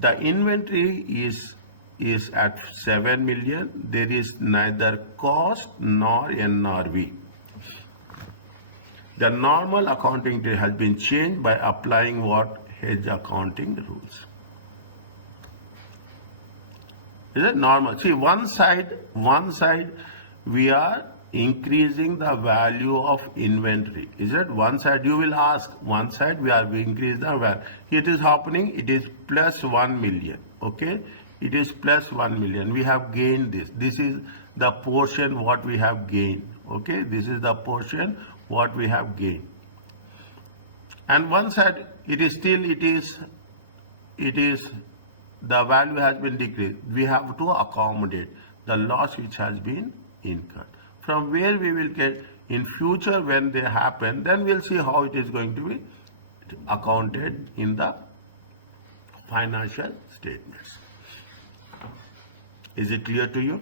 The inventory is at 7 million. There is neither cost nor NRV. The normal accounting trade has been changed by applying what? Hedge accounting rules. Is it normal? See, one side we are increasing the value of inventory. Is it? One side you will ask, one side we are increasing the value. It is happening, it is plus 1 million. Okay? It is plus 1 million. We have gained this. This is the portion what we have gained. Okay? This is the portion what we have gained. And one side it is the value has been decreased. We have to accommodate the loss which has been incurred. From where we will get in future when they happen, then we'll see how it is going to be accounted in the financial statements. Is it clear to you?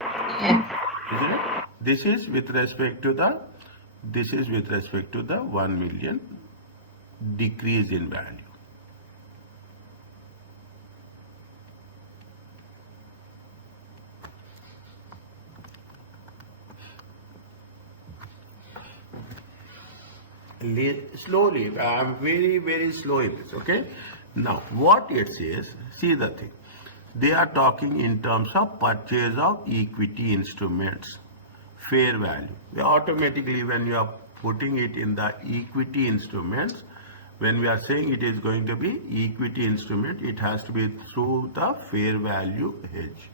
Yes. Isn't it? This is with respect to the 1 million decrease in value. Slowly, I am very slow in this. Okay. Now, what it says, see the thing. They are talking in terms of purchase of equity instruments, fair value. Automatically, when you are putting it in the equity instruments, when we are saying it is going to be equity instrument, it has to be through the fair value hedge.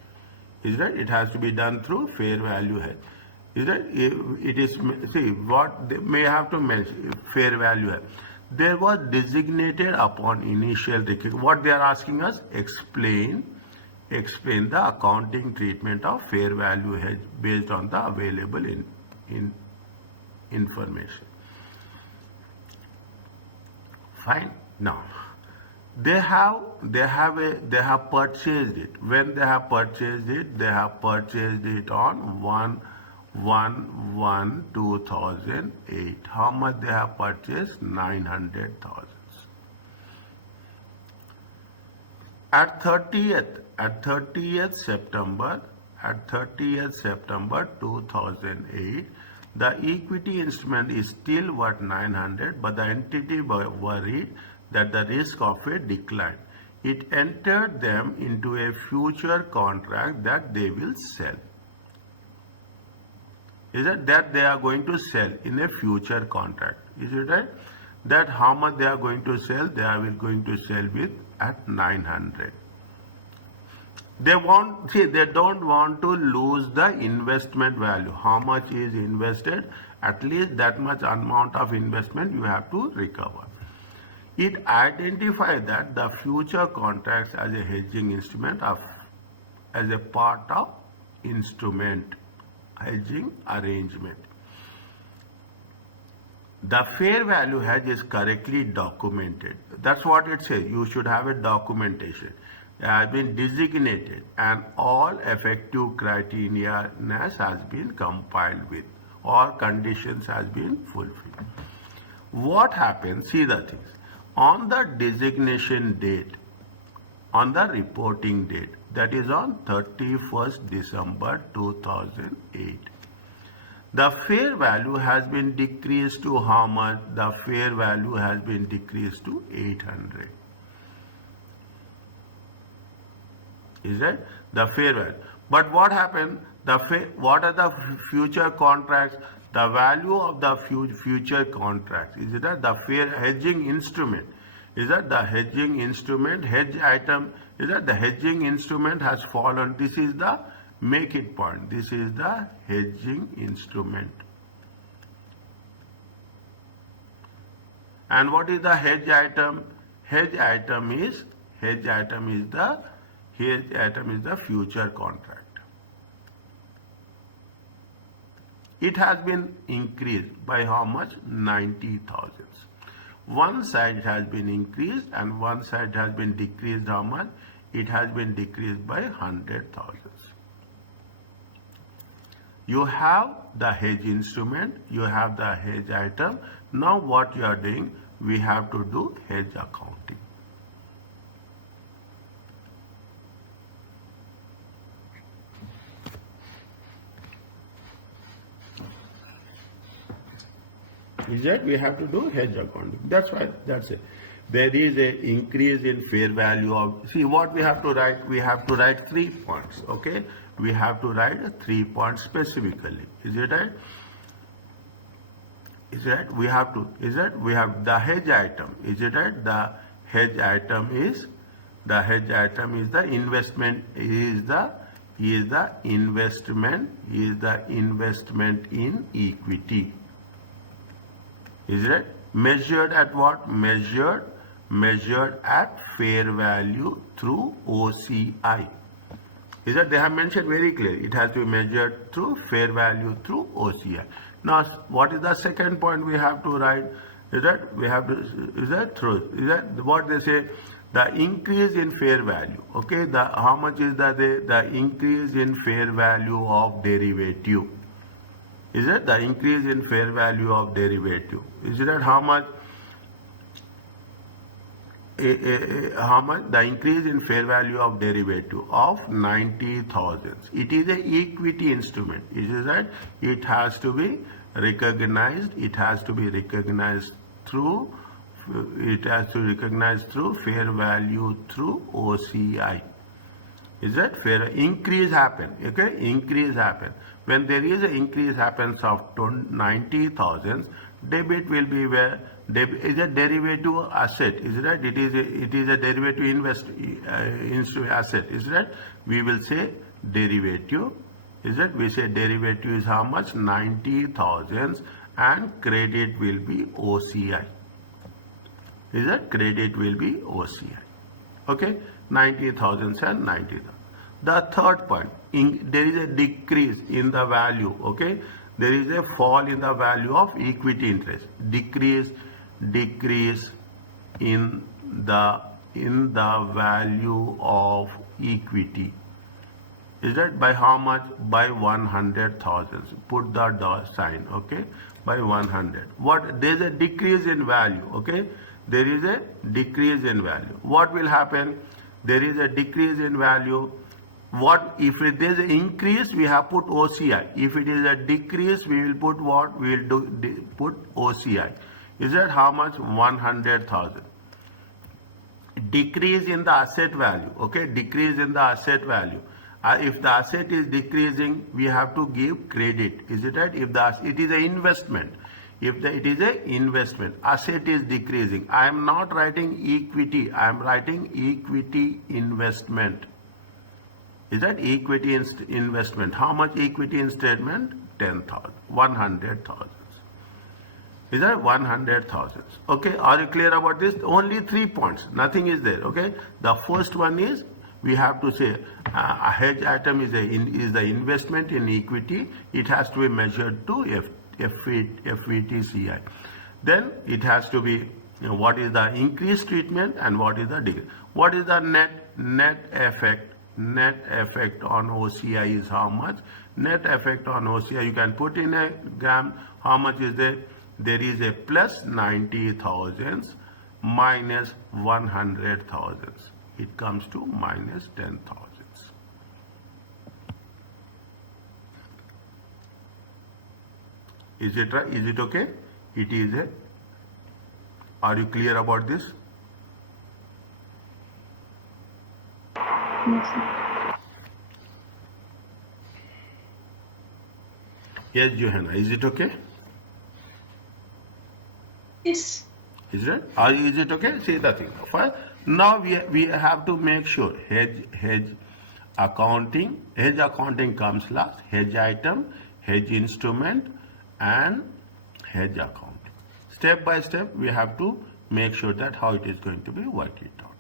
Is that? It has to be done through fair value hedge. Is that? It is, see, what they may have to mention, fair value hedge. There was designated upon initial request. What they are asking us, explain the accounting treatment of fair value hedge based on the available information. Fine. Now they have purchased it. When they have purchased it, they have purchased it on 1/1/2008. How much they have purchased? 900,000. At 30th September 2008, the equity instrument is still worth 900, but the entity worried that the risk of a decline. It entered them into a future contract that they will sell. Is it that they are going to sell in a future contract? Is it right? That how much they are going to sell? They are going to sell with at 900. They don't want to lose the investment value. How much is invested? At least that much amount of investment you have to recover. It identifies that the future contracts as a hedging instrument as a part of instrument hedging arrangement. The fair value hedge is correctly documented. That's what it says. You should have a documentation. It has been designated and all effective criteria has been compiled with. or conditions has been fulfilled. What happens? See the things. On the designation date, on the reporting date, that is on 31st December 2008. The fair value has been decreased to how much? The fair value has been decreased to 800. Is that the fair value? But what happened? What are the future contracts? The value of the future contracts, is that the fair hedging instrument? Is that the hedging instrument, hedge item, is that the hedging instrument has fallen. This is the make it point. This is the hedging instrument. And what is the hedge item? Hedge item is the future contract. It has been increased by how much? 90,000. One side has been increased and one side has been decreased. How much? It has been decreased by 100,000. You have the hedge instrument, you have the hedge item. Now what you are doing? We have to do hedge accounting. Is that we have to do hedge accounting. That's why, that's it. There is an increase in fair value of, see what we have to write? We have to write 3 points, okay? We have to write 3 points specifically. Is it right? Is that we have to, is that we have the hedge item. Is it right? The hedge item is the investment, is the investment in equity. Is it measured at what? Measured at fair value through OCI. Is that they have mentioned very clearly. It has to be measured through fair value through OCI. Now, what is the second point we have to write? Is that we have to, is that true? Is that what they say? The increase in fair value. Okay, how much is the increase in fair value of derivative? Is it the increase in fair value of derivative? Is it how much? How much? The increase in fair value of derivative of 90,000. It is an equity instrument. Is it that? It has to be recognized. It has to be recognized through. It has to recognize through fair value through OCI. Is that fair? Increase happen. Okay, increase happen. When there is an increase happens of 90,000, debit will be where is a derivative asset. Is it right? It is a derivative asset. Is it right? We will say derivative. Is it? We say derivative is how much? 90,000 and credit will be OCI. Is that credit will be OCI? Okay, 90,000 and 90,000. The third point, there is a decrease in the value. Okay, there is a fall in the value of equity interest. Decrease in the value of equity. Is that by how much? By 100,000. Put the sign. Okay, by 100. What? There is a decrease in value. Okay, there is a decrease in value. What will happen? There is a decrease in value. What if there is an increase? We have put OCI. If it is a decrease, we will put what? We will put OCI. Is that how much? 100,000. Decrease in the asset value. Okay, decrease in the asset value. If the asset is decreasing, we have to give credit. Is it right? If it is an investment. If it is an investment, asset is decreasing. I am not writing equity. I am writing equity investment. Is that equity investment? How much equity in statement? 10,000, 100,000. Is that 100,000? Okay, are you clear about this? Only 3 points. Nothing is there. Okay, the first one is we have to say a hedge item is the investment in equity. It has to be measured to FVTCI. Then it has to be what is the increased treatment and what is the decrease. What is the net effect net effect on OCI is how much? Net effect on OCI, you can put in a gram, how much is there? There is a plus 90,000 minus 100,000. It comes to minus 10,000. Is it right? Is it okay? It is a. Are you clear about this? Yes, sir. Yes, Johanna. Is it okay? Yes. Is it? Is it okay? See the thing. First, now we have to make sure hedge accounting. Hedge accounting comes last. Hedge item, hedge instrument, and hedge account. Step by step, we have to make sure that how it is going to be work it out.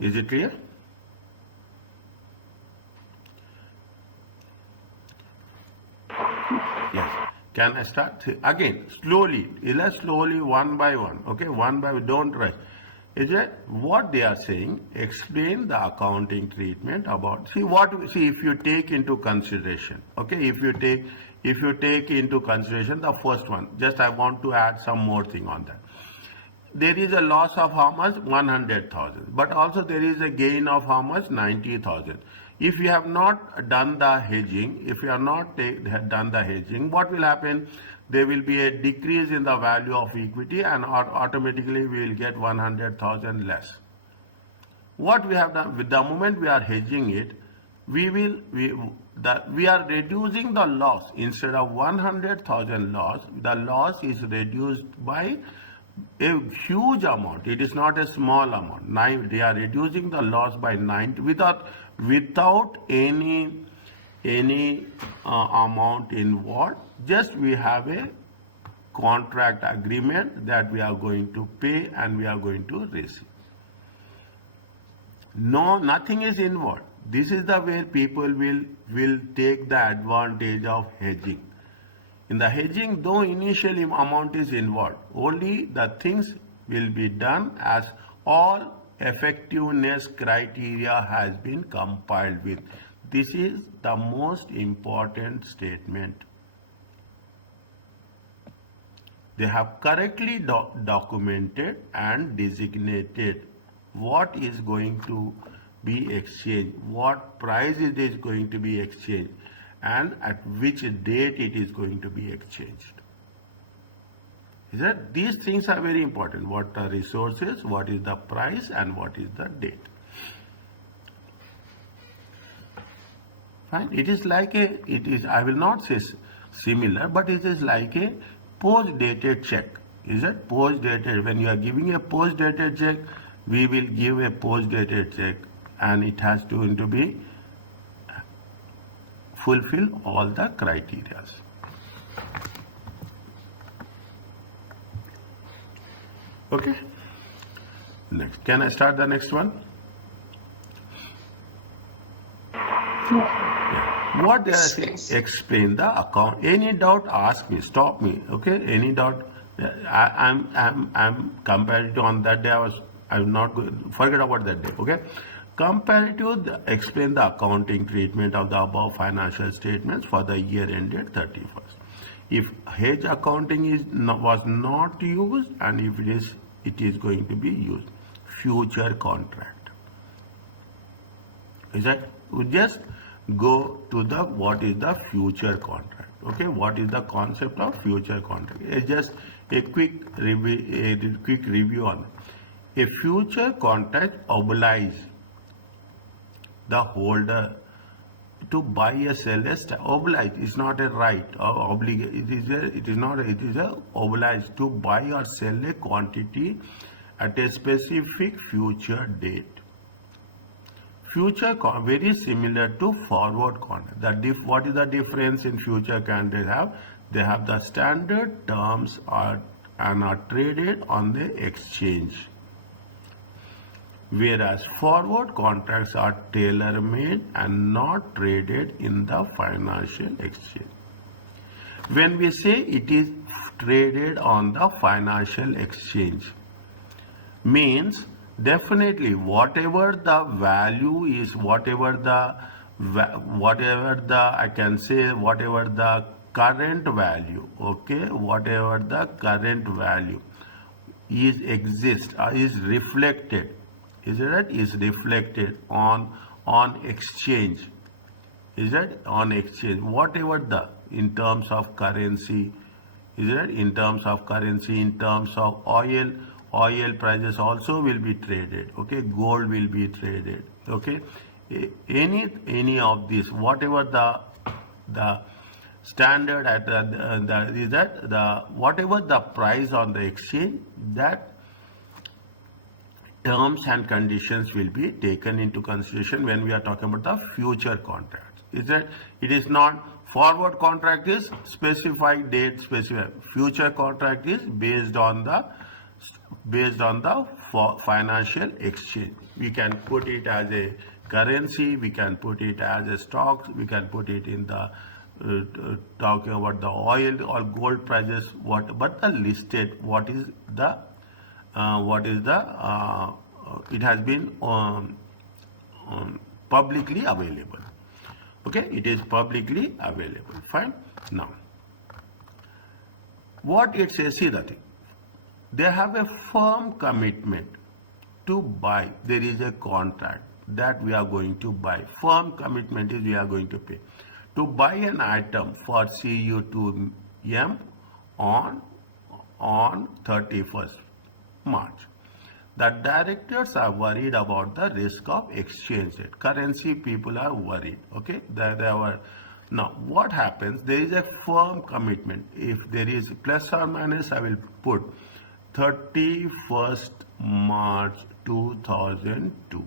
Is it clear? Yes. Can I start? Again, slowly, one by one. Okay, one by one, don't rush. Is it what they are saying? Explain the accounting treatment about. See if you take into consideration. Okay, if you take into consideration the first one. Just I want to add some more thing on that. There is a loss of how much? 100,000. But also there is a gain of how much? 90,000. If you have not done the hedging, what will happen? There will be a decrease in the value of equity and automatically we will get 100,000 less. What we have done, with the moment we are hedging it, we are reducing the loss. Instead of 100,000 loss, the loss is reduced by a huge amount. It is not a small amount. They are reducing the loss by 90 without any amount involved. Just we have a contract agreement that we are going to pay and we are going to receive. No, nothing is involved. This is the way people will take the advantage of hedging. In the hedging, though initial amount is involved, only the things will be done as all effectiveness criteria has been compiled with. This is the most important statement. They have correctly documented and designated what is going to be exchanged, what price it is going to be exchanged, and at which date it is going to be exchanged. Is that these things are very important. What are resources, what is the price, and what is the date. Fine. It is like I will not say similar, but it is like a post-dated check. Is it post-dated? When you are giving a post-dated check, we will give a post-dated check and it has to be fulfill all the criteria. Okay. Next. Can I start the next one? Yeah. What they are saying, explain the account. Any doubt, ask me, stop me. Okay. Any doubt? I'm comparative on that day. I'm not going, forget about that day. Okay. Comparative, explain the accounting treatment of the above financial statements for the year ended 31st. If hedge accounting was not used, and if it is going to be used. Future contract. Is that? We just go to what is the future contract. Okay, what is the concept of future contract? It's just a quick review on it. A future contract obliges the holder to buy a sell a stock. Oblige is not a right or obligation. It is a oblige to buy or sell a quantity at a specific future date. Future very similar to forward contract. What is the difference in future contract? They have the standard terms and are traded on the exchange. Whereas forward contracts are tailor-made and not traded in the financial exchange. When we say it is traded on the financial exchange, means definitely whatever the value is, whatever the I can say whatever the current value, okay, whatever the current value is reflected, is it right, is reflected on exchange, is that on exchange, whatever the in terms of currency, is it in terms of currency, in terms of oil prices also will be traded, okay, gold will be traded, okay. Any of this, whatever the standard at the is that the whatever the price on the exchange, that terms and conditions will be taken into consideration when we are talking about the future contracts. Is that it is not forward contract is specified date specified. Future contract is based on the financial exchange. We can put it as a currency, we can put it as a stocks, we can put it in the talking about the oil or gold prices, what, but the listed, what is the it has been publicly available, okay, it is publicly available, fine. Now what it says, see the thing, they have a firm commitment to buy, there is a contract that we are going to buy, firm commitment is we are going to pay to buy an item for CU2M on 31st March. The directors are worried about the risk of exchange rate. Currency people are worried. Okay, they were. Now, what happens? There is a firm commitment. If there is plus or minus, I will put 31st March 2002.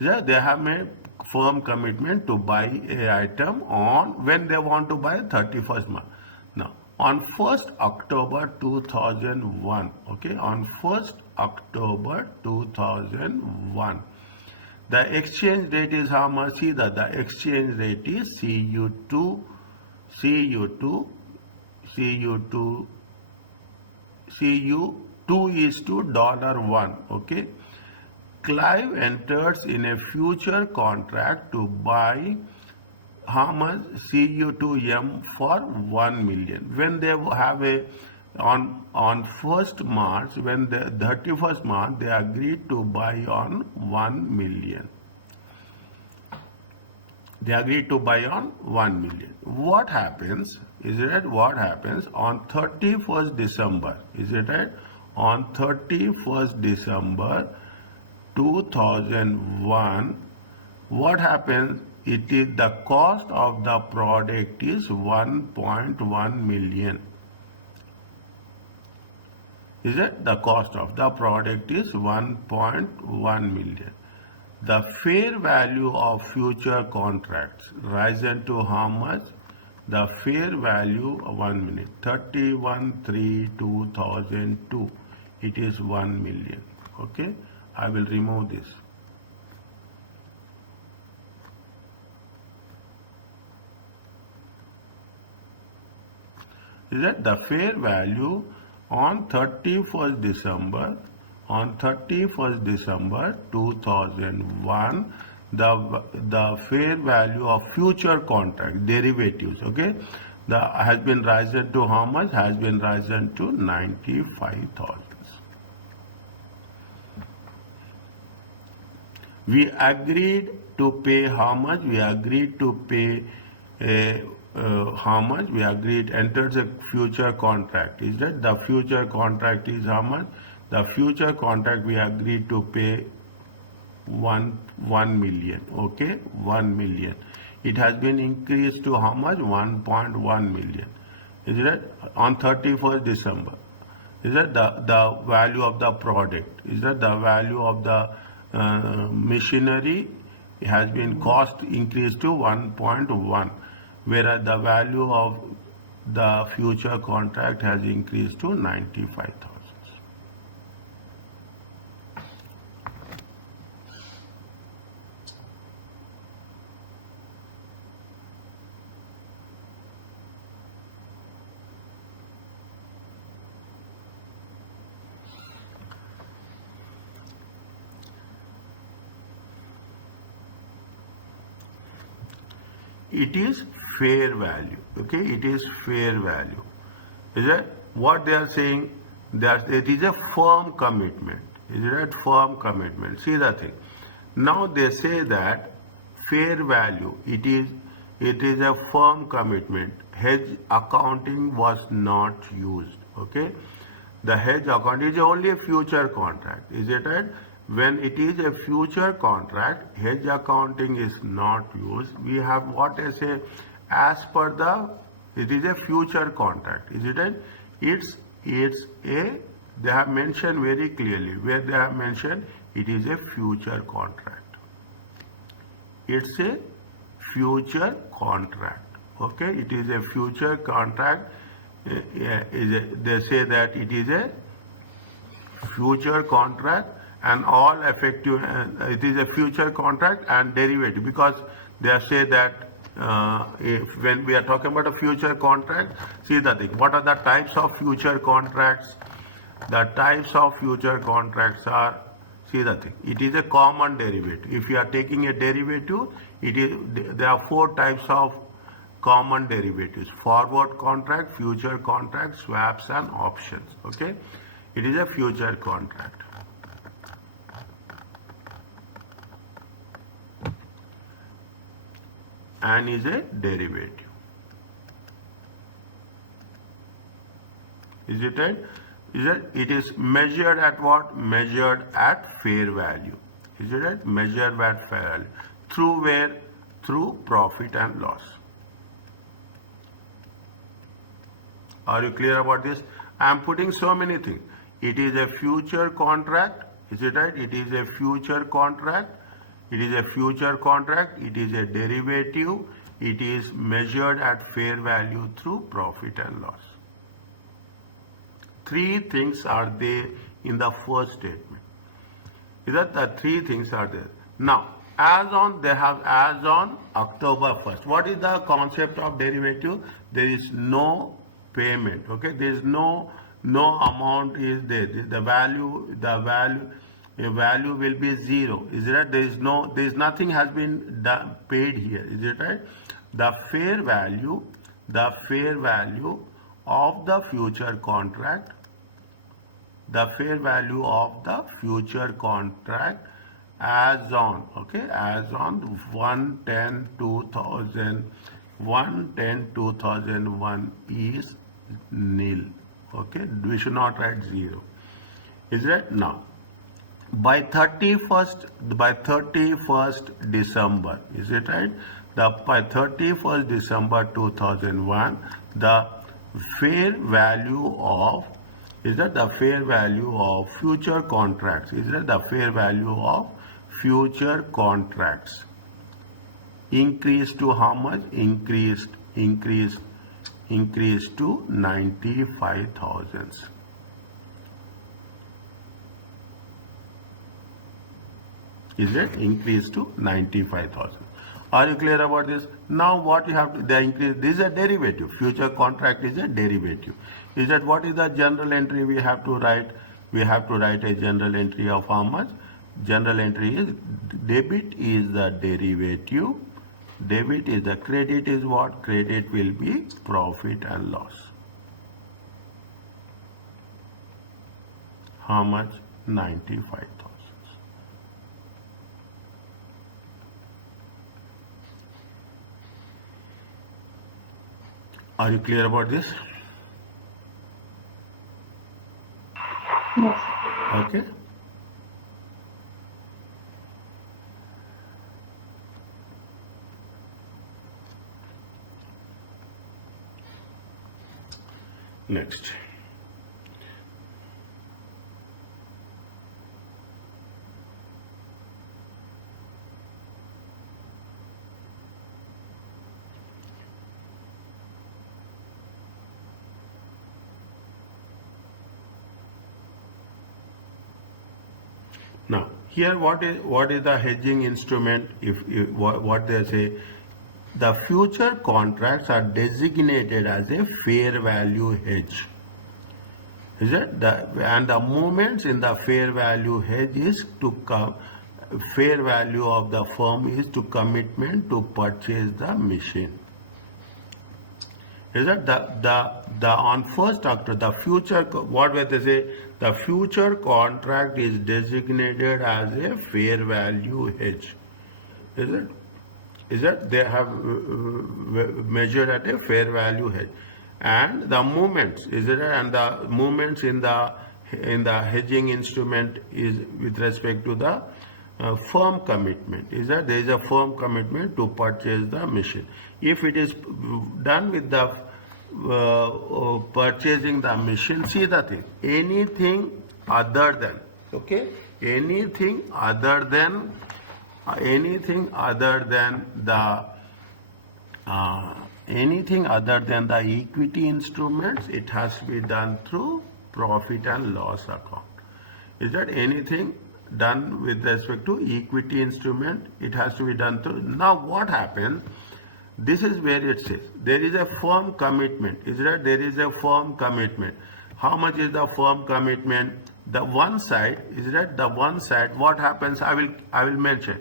Yeah, they have made firm commitment to buy a item on when they want to buy 31st March. Now, on 1st October 2001, okay, on 1st October 2001, the exchange rate is how much? See that the exchange rate is CU2 is to $1, okay. Clive enters in a future contract to buy how much? CU2M for 1 million. When they have a on 1st March, when the 31st March, they agreed to buy on 1 million. They agreed to buy on 1 million. What happens? Is it right? What happens on 31st December? Is it right? On 31st December 2001, what happens? It is the cost of the product is 1.1 million. Is it? The cost of the product is 1.1 million. The fair value of future contracts risen to how much? The fair value, 1 minute, 31/3/2002. It is 1 million. Okay, I will remove this. Is that the fair value on 31st December 2001, the fair value of future contract derivatives, okay, the has been risen to how much? Has been risen to 95,000. We agreed to pay how much? We agreed to pay how much? We agreed, enters a future contract. Is that the future contract is how much? The future contract we agreed to pay 1 million. Okay, 1 million. It has been increased to how much? 1.1 million. Is that on 31st December? Is that the value of the product? Is that the value of the machinery has been cost increased to 1.1, whereas the value of the future contract has increased to 95,000. it is fair value. Okay, it is fair value. Is it what they are saying? That it is a firm commitment. Is it a firm commitment? See the thing. Now they say that fair value. It is a firm commitment. Hedge accounting was not used. Okay, the hedge account is only a future contract. Is it right? When it is a future contract, hedge accounting is not used. We have what I say, as per the, it is a future contract. Is it right? It's a, they have mentioned very clearly where they have mentioned it is a future contract. It's a future contract. Okay, it is a future contract. They say that it is a future contract and all effective, it is a future contract and derivative, because they say that when we are talking about a future contract, see the thing, what are the types of future contracts? The types of future contracts are, see the thing, it is a common derivative. If you are taking a derivative, there are 4 types of common derivatives: forward contract, future contract, swaps and options. Okay, it is a future contract. And is a derivative. Is it right? It is measured at what? Measured at fair value. Is it right? Measured at fair value. Through where? Through profit and loss. Are you clear about this? I am putting so many things. It is a future contract. Is it right? It is a future contract. It is a future contract. It is a derivative. It is measured at fair value through profit and loss. 3 things are there in the first statement. Is that the 3 things are there? Now, as on October 1st. What is the concept of derivative? There is no payment. Okay, there is no amount is there. The value will be 0. Is it right? There is nothing has been paid here. Is it right? The fair value of the future contract, the fair value of the future contract as on, okay, as on 1/10/2001 is nil. Okay, we should not write 0. Is it? Now, by 31st December, is it right? By 31st December 2001, the fair value of, is that the fair value of future contracts? Is that the fair value of future contracts increased to how much? Increased to 95,000. Is it increased to 95,000? Are you clear about this? Now what you have to, the increase, this is a derivative. Future contract is a derivative. Is that what is the general entry we have to write? We have to write a general entry of how much? General entry is debit is the derivative. Debit is the credit is what? Credit will be profit and loss. How much? 95,000. Are you clear about this? Yes. Okay. Next. Now, here what is the hedging instrument? What they say, the future contracts are designated as a fair value hedge. Is it? And the movements in the fair value hedge is to come fair value of the firm is to commitment to purchase the machine. Is that the on 1st October, the future, what were they say? The future contract is designated as a fair value hedge. Is it? Is that they have measured at a fair value hedge, and the movements, is it? And the movements in the hedging instrument is with respect to the firm commitment. Is that there is a firm commitment to purchase the machine. If it is done with the purchasing the machine, see the thing, anything other than, okay, anything other than the anything other than the equity instruments, it has to be done through profit and loss account. Is that anything done with respect to equity instrument, it has to be done through. Now what happens, this is where it says there is a firm commitment. Is that there is a firm commitment? How much is the firm commitment? The one side, is that the one side, what happens, I will mention,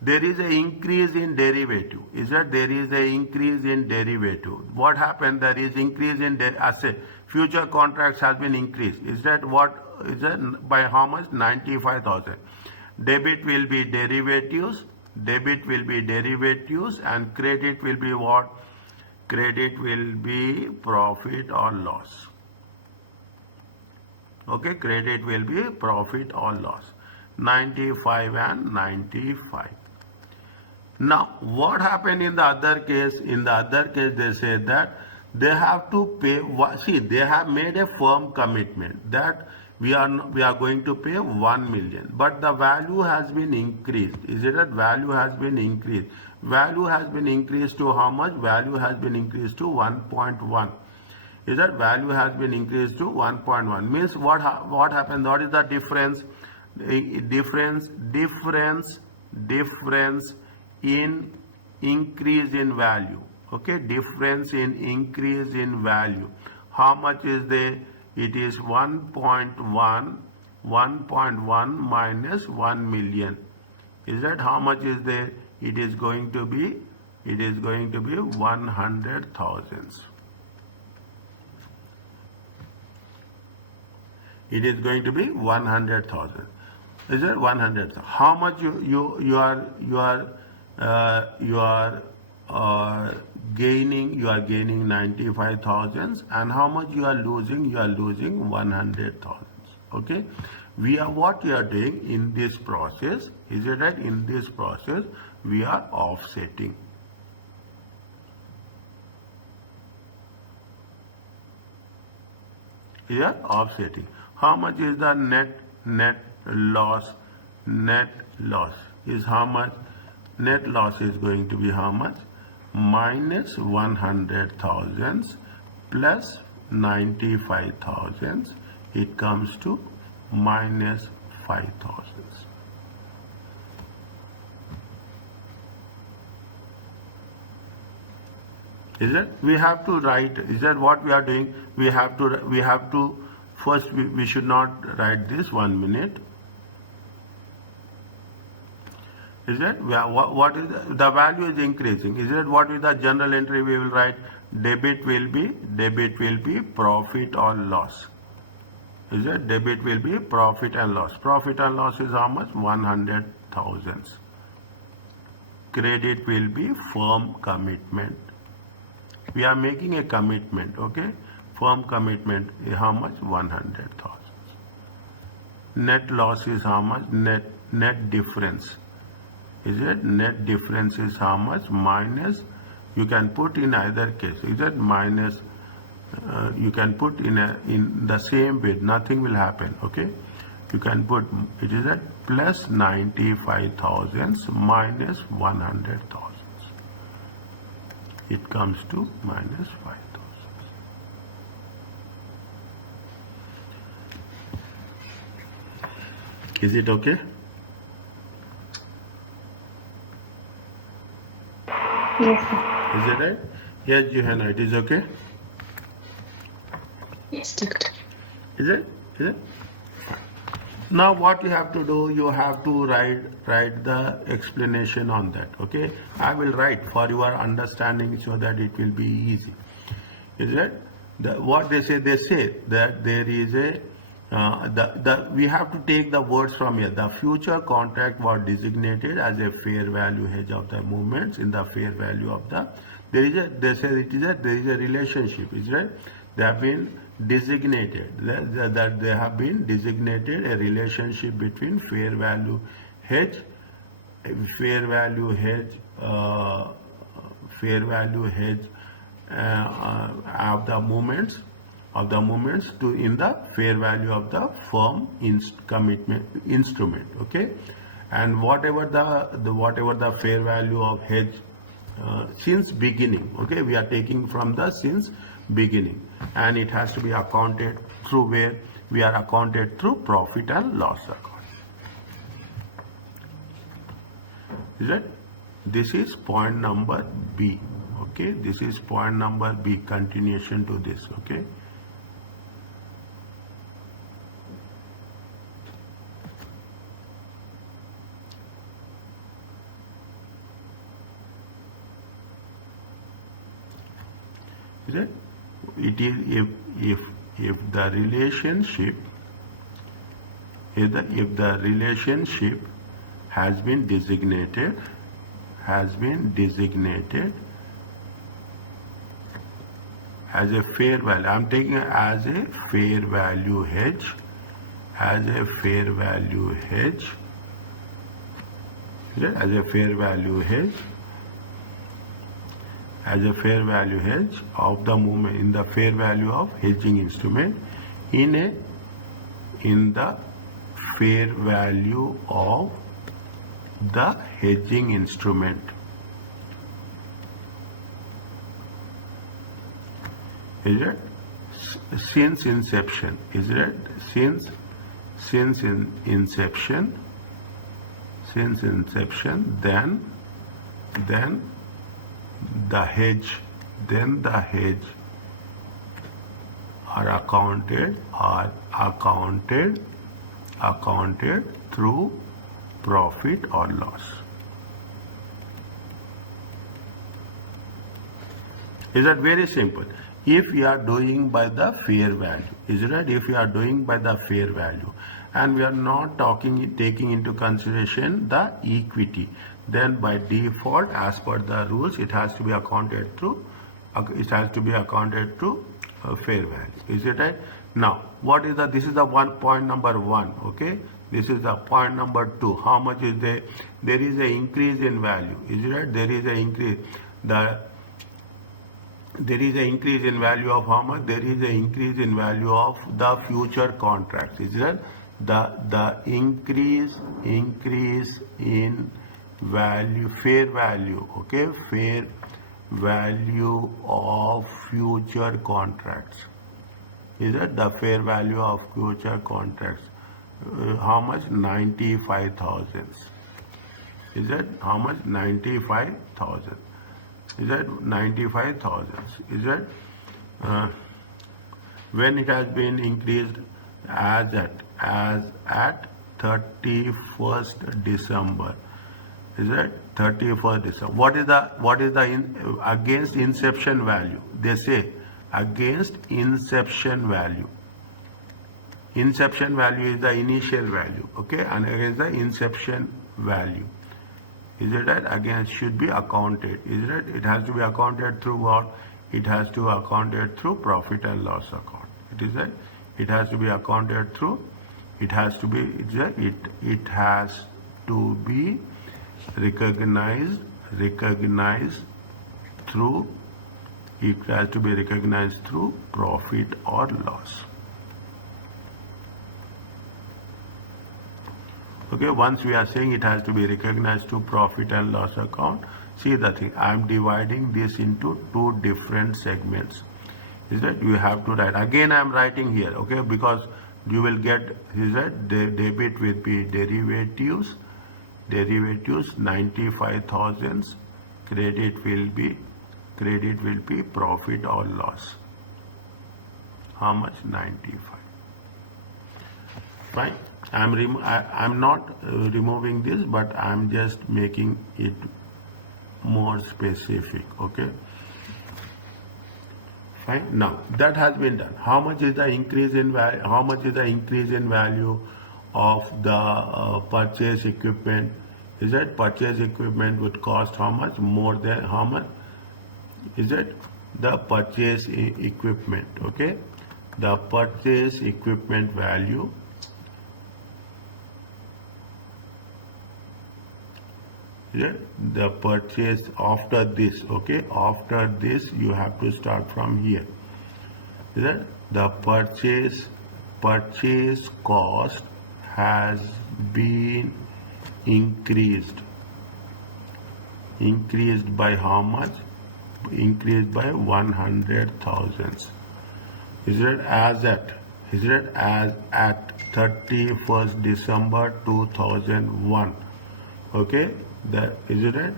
there is an increase in derivative. Is that there is an increase in derivative? What happened? There is increase in asset. Future contracts has been increased. Is that what? Is that by how much? 95,000. Debit will be derivatives. Debit will be derivatives, and credit will be what? Credit will be profit or loss. Okay, credit will be profit or loss. 95 and 95. Now, what happened in the other case? In the other case, they said that they have to pay. See, they have made a firm commitment that we are going to pay 1 million, but the value has been increased. Is it that value has been increased? Value has been increased to how much? Value has been increased to 1.1. Is that value has been increased to 1.1? Means what happened? What is the difference? Difference in increase in value. Okay, difference in increase in value. How much is there? It is 1.1 minus 1 million. Is that how much is there? It is going to be 100,000. It is going to be 100,000. Is it 100? How much you are gaining? You are gaining 95,000, and how much you are losing? You are losing 100,000. Okay, what we are doing in this process, is it right? In this process, we are offsetting. We are offsetting. How much is the net loss? Net loss is how much? Net loss is going to be how much? Minus 100,000 plus 95,000. It comes to minus 5,000. Is it? We have to write. Is that what we are doing? We have to first. We should not write this 1 minute. Is it? What is the value is increasing? Is it? What is the general entry we will write? Debit will be profit or loss. Is it? Debit will be profit and loss. Profit and loss is how much? 100,000. Credit will be firm commitment. We are making a commitment. Okay, firm commitment is how much? 100,000. Net loss is how much? Net difference. Is it? Net difference is how much? Minus. You can put in either case. Is it minus? You can put in the same way. Nothing will happen. Okay. You can put it is at plus 95,000 minus 100,000. It comes to minus 5,000. Is it okay? Yes, sir. Is it right? Yes, Johanna, it is okay? Yes, doctor. Is it? Is it? Now what you have to do, you have to write the explanation on that. Okay, I will write for your understanding so that it will be easy. Is it? What they say that there is a we have to take the words from here. The future contract was designated as a fair value hedge of the movements in the fair value of the. There is a they say it is a there is a relationship. Is it? They have been designated that they have been designated a relationship between fair value hedge, fair value hedge, fair value hedge of the movements to in the fair value of the firm commitment instrument. Okay, and whatever the fair value of hedge since beginning. Okay, we are taking from the since beginning, and it has to be accounted through where we are accounted through profit and loss account. Is it? This is point number B. Okay, this is point number B, continuation to this. Okay, is it? It is if the relationship if the relationship has been designated as a fair value. I'm taking it as a fair value hedge, as a fair value hedge, as a fair value hedge, as a fair value hedge of the movement in the fair value of hedging instrument in the fair value of the hedging instrument. Is it? Since inception. Is it? Since inception, then the hedge are accounted through profit or loss. Is that very simple? If we are doing by the fair value, is it right? If we are doing by the fair value, and we are not taking into consideration the equity, then by default, as per the rules, it has to be accounted through. It has to be accounted through fair value. Is it right? Now, what is the? This is the point number 1. Okay. This is the point number 2. How much is there? There is an increase in value. Is it right? There is an increase. There is an increase in value of how much? There is an increase in value of the future contracts. Is it? The increase in value, fair value. Okay, fair value of future contracts. Is it the fair value of future contracts? How much? 95,000. Is it how much? 95,000. Is that 95,000? Is that when it has been increased as at 31st December? Is that 31st December? What is the against inception value? They say against inception value. Inception value is the initial value, okay, and against the inception value. Is it right? Again, should be accounted. Is it right? It has to be accounted through what? It has to be accounted through profit and loss account. It is right? It has to be accounted through. It has to be. It has to be recognized through. It has to be recognized through profit or loss. Okay, once we are saying it has to be recognized to profit and loss account, see the thing, I am dividing this into 2 different segments. Is that you have to write. Again, I am writing here, okay, because you will get, is that debit will be derivatives 95,000, credit will be profit or loss. How much? 95. Fine. I'm not removing this, but I'm just making it more specific. Okay. Fine. Now that has been done. How much is the increase in value? How much is the increase in value of the purchase equipment? Is that purchase equipment would cost how much? More than how much? Is it the purchase equipment? Okay, the purchase equipment value is it the purchase after this? Okay, after this you have to start from here. Is it the purchase cost has been increased by how much? Increased by 100,000. Is it as at 31st December 2001? Okay, is it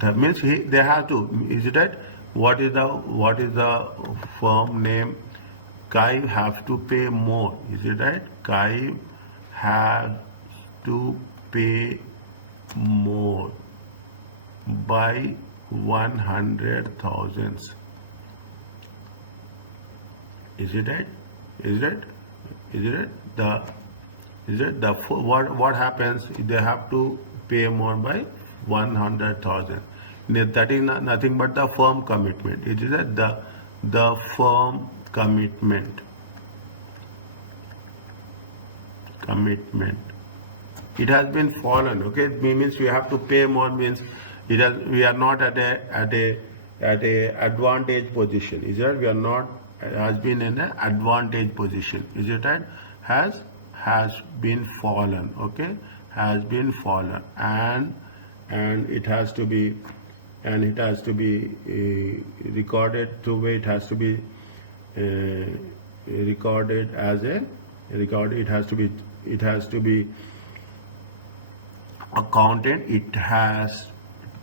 that means they have to, is it right? What is the firm name? Kai have to pay more, is it right? Kai has to pay more by 100,000. Is it right? What happens? They have to pay more by 100,000. That is nothing but the firm commitment. It is the firm commitment. It has been fallen. Okay, it means we have to pay more. Means we are not at a advantage position. Is that we are not has been in an advantage position. Is it right? Has been fallen. Okay, has been fallen, and it has to be recorded to way. It has to be recorded as a record. It has to be accounted. It has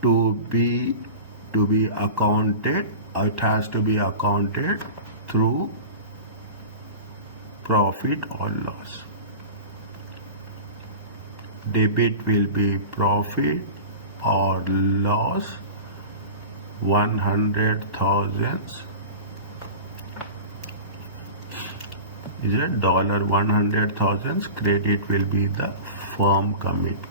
to be accounted. It has to be accounted through profit or loss. Debit will be profit or loss. 100,000 is it $100,000. Credit will be the firm commitment.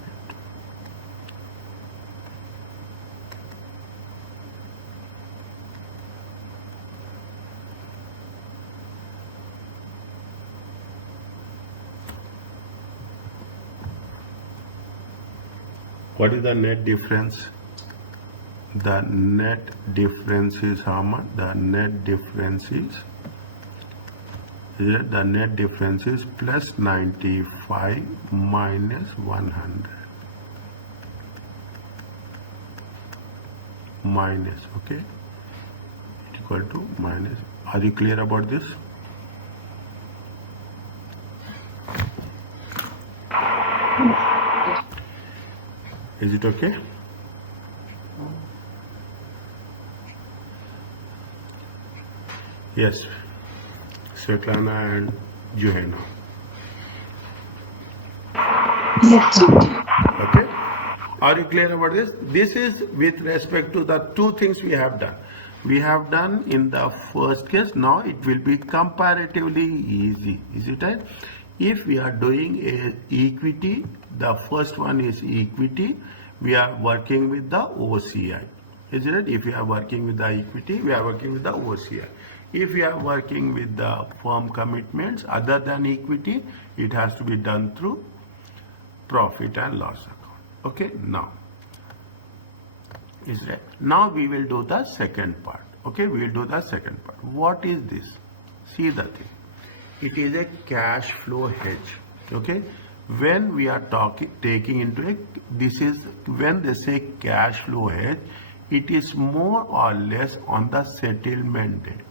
What is the net difference? The net difference is how much? The net difference is plus 95 minus 100. Minus, okay? Equal to minus. Are you clear about this? Is it okay? Yes, Svetlana and Johanna. Yes. Okay. Are you clear about this? This is with respect to the two things we have done. We have done in the first case. Now it will be comparatively easy. Is it right? If we are doing a equity, the first one is equity. We are working with the OCI. Is it right? If we are working with the equity, we are working with the OCI. If we are working with the firm commitments other than equity, it has to be done through profit and loss account. Okay, now is right. Now we will do the second part. Okay, we will do the second part. What is this? See the thing. It is a cash flow hedge. Okay, when we are taking into it, this is when they say cash flow hedge, it is more or less on the settlement date.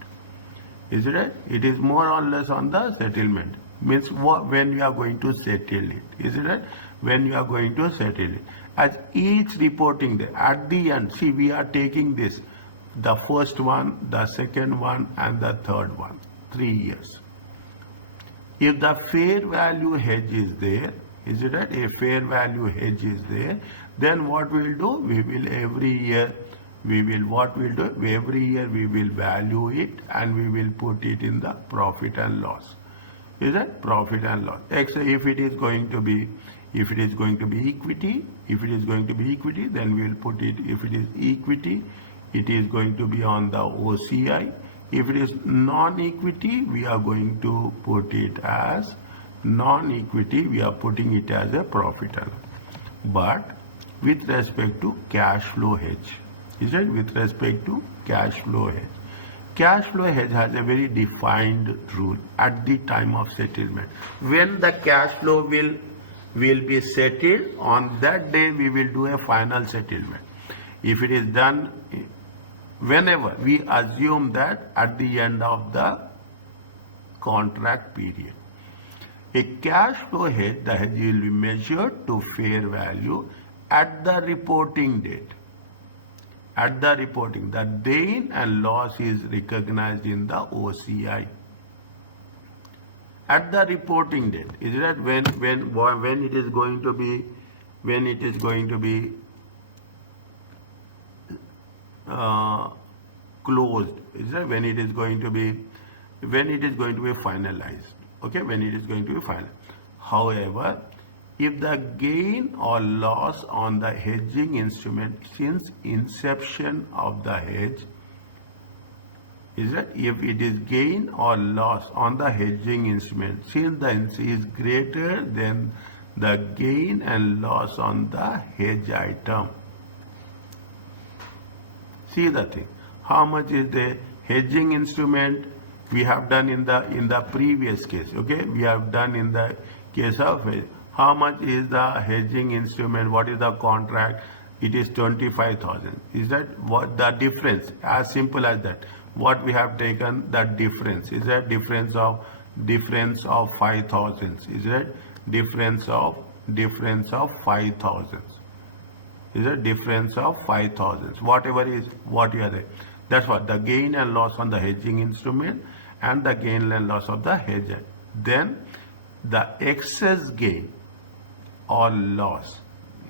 Is it right? It is more or less on the settlement. Means when you are going to settle it. Is it right? When you are going to settle it. As each reporting day, at the end, see, we are taking this, the first one, the second one, and the third one, 3 years. If the fair value hedge is there, is it right? A fair value hedge is there, then what we will do? We will every year, every year we will value it and we will put it in the profit and loss. Is that profit and loss? If it is going to be equity, then we will put it. If it is equity, it is going to be on the OCI. If it is non-equity, we are going to put it as non-equity. We are putting it as a profit and loss. But with respect to cash flow hedge, is it? With respect to cash flow hedge. Cash flow hedge has a very defined rule at the time of settlement. When the cash flow will be settled, on that day we will do a final settlement. If it is done whenever, we assume that at the end of the contract period. A cash flow hedge, the hedge will be measured to fair value at the reporting date. At the reporting, the gain and loss is recognized in the OCI. At the reporting date, is that when it is going to be closed? Is that when it is going to be finalized? Okay, when it is going to be finalized. However, if the gain or loss on the hedging instrument since inception of the hedge, is that if it is gain or loss on the hedging instrument since the NC is greater than the gain and loss on the hedge item. See the thing. How much is the hedging instrument? We have done in the previous case. Okay, we have done in the case of how much is the hedging instrument? What is the contract? It is 25,000. Is that what the difference? As simple as that. What we have taken, that difference is that difference of 5,000. Is that difference of 5,000? Is a difference of 5,000. Whatever is what you are there. That's what the gain and loss on the hedging instrument and the gain and loss of the hedge. Then the excess gain or loss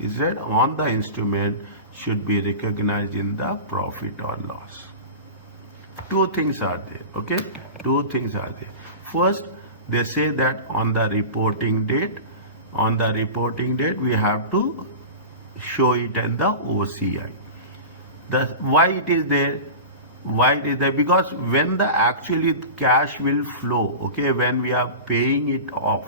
is that on the instrument should be recognized in the profit or loss. Two things are there. Okay, two things are there. First, they say that on the reporting date, we have to show it in the OCI. Why it is there? Because when the actually cash will flow, okay, when we are paying it off,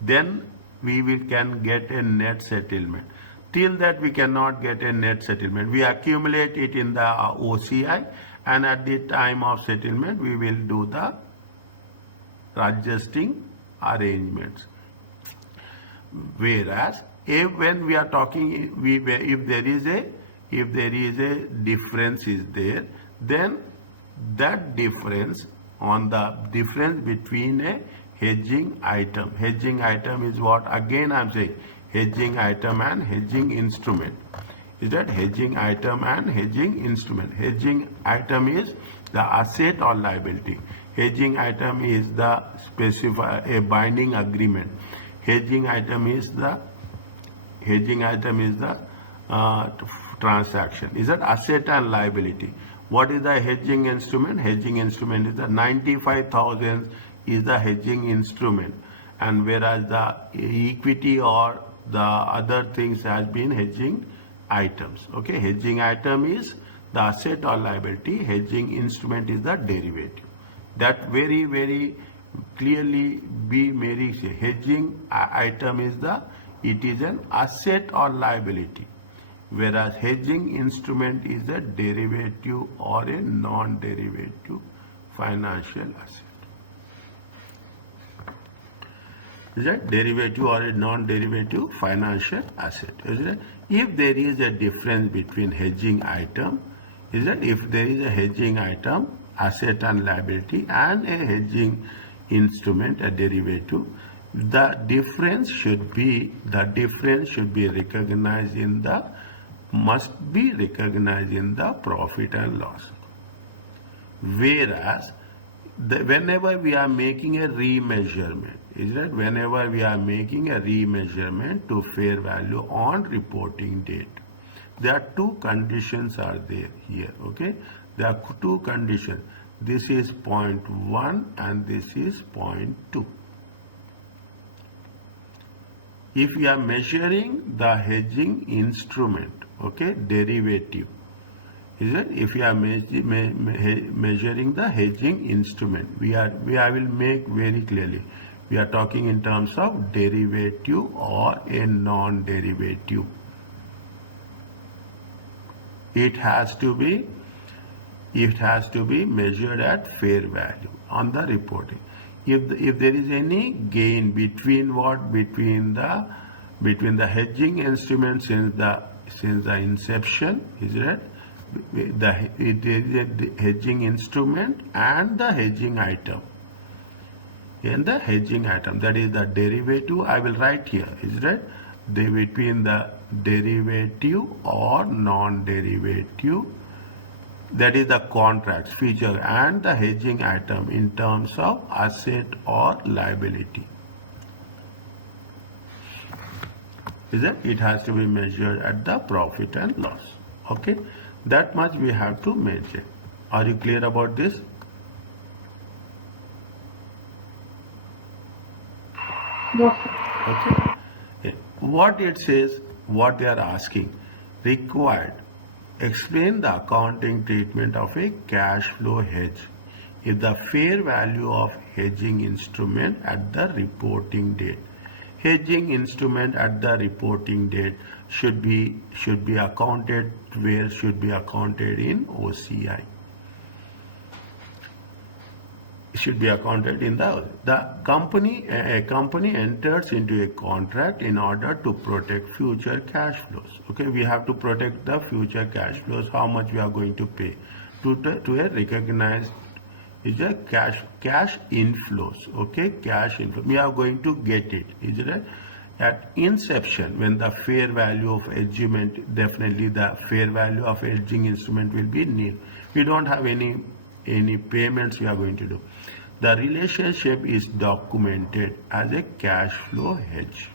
then we can get a net settlement. Till that we cannot get a net settlement. We accumulate it in the OCI, and at the time of settlement we will do the adjusting arrangements. Whereas when we are talking, if there is a difference is there, then that difference on the difference between a hedging item. Hedging item is what? Again I am saying hedging item and hedging instrument. Is that hedging item and hedging instrument? Hedging item is the asset or liability. Hedging item is the a binding agreement. Hedging item is the transaction. Is that asset and liability? What is the hedging instrument? Hedging instrument is the 95,000 is the hedging instrument, and whereas the equity or the other things has been hedging items. Okay, hedging item is the asset or liability. Hedging instrument is the derivative. That very, very clearly be Mary say. Hedging item is it is an asset or liability, whereas hedging instrument is a derivative or a non-derivative financial asset. Is that derivative or a non-derivative financial asset? Is that if there is a difference between hedging item, is that if there is a hedging item, asset and liability, and a hedging instrument, a derivative, the difference should be recognized in the profit and loss. Whereas whenever we are making a remeasurement, is that whenever we are making a remeasurement to fair value on reporting date, there are two conditions are there here, okay? There are two conditions. This is point 1 and this is point 2. If we are measuring the hedging instrument, okay, derivative, is it? If we are measuring the hedging instrument, I will make very clearly. We are talking in terms of derivative or a non-derivative. It has to be measured at fair value on the reporting. If there is any gain between the hedging instrument since the inception, is it? It is a hedging instrument and the hedging item. In the hedging item, that is the derivative, I will write here, is it? Between the derivative or non-derivative, that is the contracts feature, and the hedging item in terms of asset or liability. Is it? It has to be measured at the profit and loss. Okay, that much we have to mention. Are you clear about this? Yes, sir. Okay. What it says, what they are asking, required. Explain the accounting treatment of a cash flow hedge if the fair value of hedging instrument at the reporting date. Hedging instrument at the reporting date should be accounted where should be accounted in OCI. Should be accounted in the company. A company enters into a contract in order to protect future cash flows. Okay, we have to protect the future cash flows. How much we are going to pay to a recognized is a cash inflows. Okay, cash inflow. We are going to get it. Is it? At inception, when the fair value of hedging, definitely the fair value of hedging instrument will be nil. We don't have any payments we are going to do. The relationship is documented as a cash flow hedge.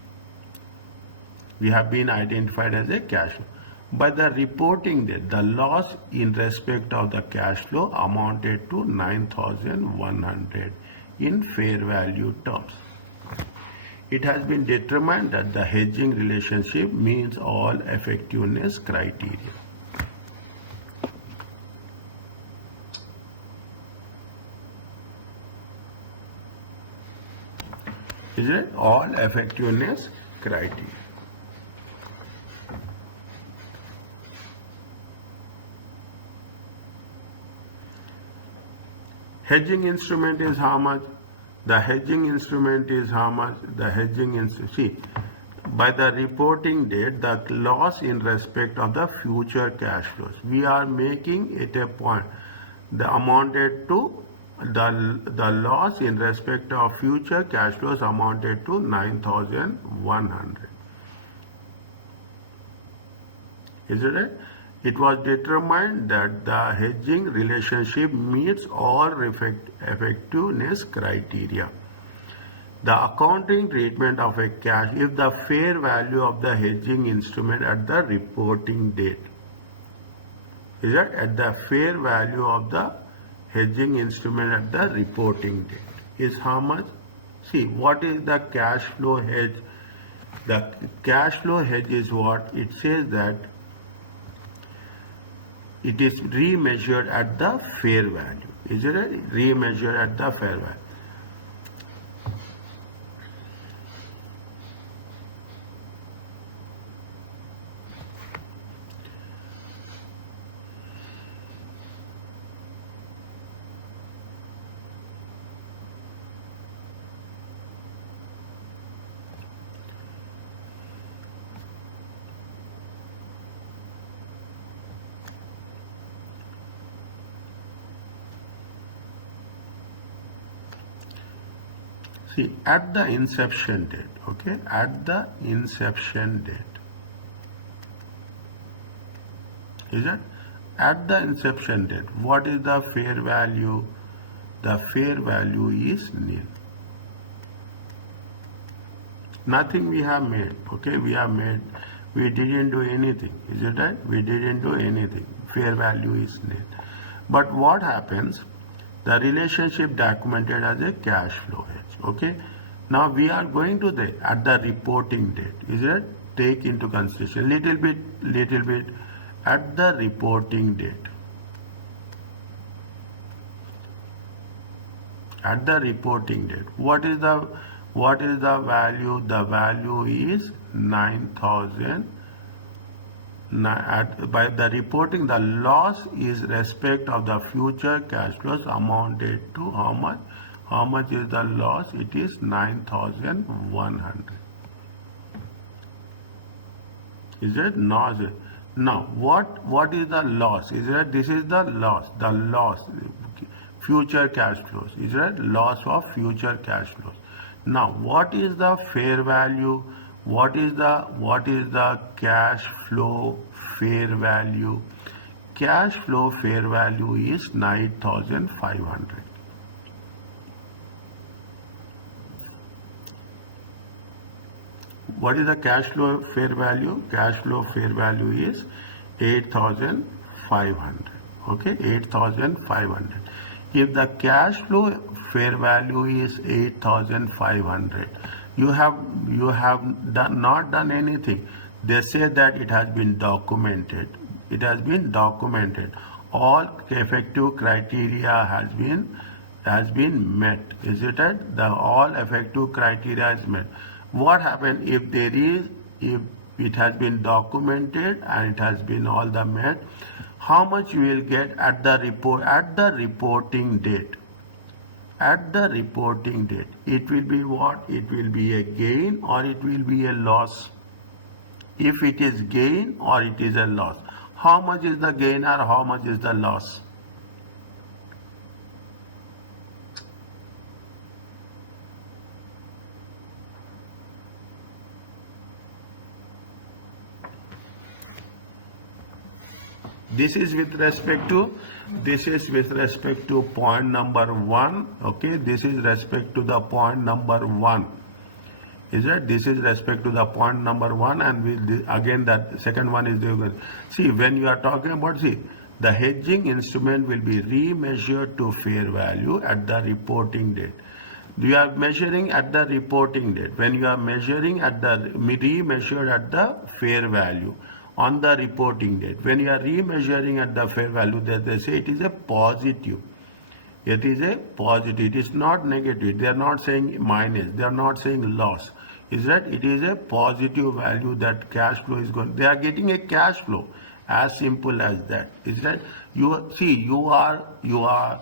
We have been identified as a cash flow. By the reporting date, the loss in respect of the cash flow amounted to 9,100 in fair value terms. It has been determined that the hedging relationship meets all effectiveness criteria. Is it? All effectiveness criteria. Hedging instrument is how much? The hedging instrument is how much? The hedging instrument. See, by the reporting date, the loss in respect of the future cash flows. We are making it a point. The amounted to the loss in respect of future cash flows amounted to 9,100. Is it right? It was determined that the hedging relationship meets all effectiveness criteria. The accounting treatment of a cash, if the fair value of the hedging instrument at the reporting date, is that at the fair value of the hedging instrument at the reporting date is how much? See, what is the cash flow hedge? The cash flow hedge is what? It says that it is remeasured at the fair value. Is it remeasured at the fair value? See, at the inception date, okay, at the inception date, is it? At the inception date, what is the fair value? the fair value is nil. Nothing we have made, okay, we didn't do anything, is it right? We didn't do anything, fair value is nil. But what happens, the relationship documented as a cash flow hedge, okay. Now we are going to at the reporting date, is it? Take into consideration little bit at the reporting date. At the reporting date, what is the value? The value is 9,000. By the reporting, the loss is respect of the future cash flows amounted to how much? How much is the loss? It is 9,100. Is it not? Now, what is the loss? Is that this is the loss? The loss, future cash flows. Is that loss of future cash flows? Now, what is the fair value? What is the cash flow fair value? Cash flow fair value is 9,500. What is the cash flow fair value? Cash flow fair value is 8,500. Okay, 8,500. If the cash flow fair value is 8,500, you have not done anything. They say that it has been documented. It has been documented. All effective criteria has been met. Is it right? The all effective criteria is met. What happens if it has been documented and it has been all the met? How much you will get at the reporting date? At the reporting date, it will be what? It will be a gain or it will be a loss. If it is gain or it is a loss, how much is the gain or how much is the loss? This is with respect to point number 1. Okay, this is respect to the point number 1. Is that this is respect to the point number 1, and again that second one is the see when you are talking about the hedging instrument will be remeasured to fair value at the reporting date. You are measuring at the reporting date. When you are measuring at the remeasured at the fair value on the reporting date, when you are remeasuring at the fair value, they say it is a positive. It is a positive. It is not negative. They are not saying minus. They are not saying loss. Is that it is a positive value that cash flow is going. They are getting a cash flow. As simple as that. Is that you are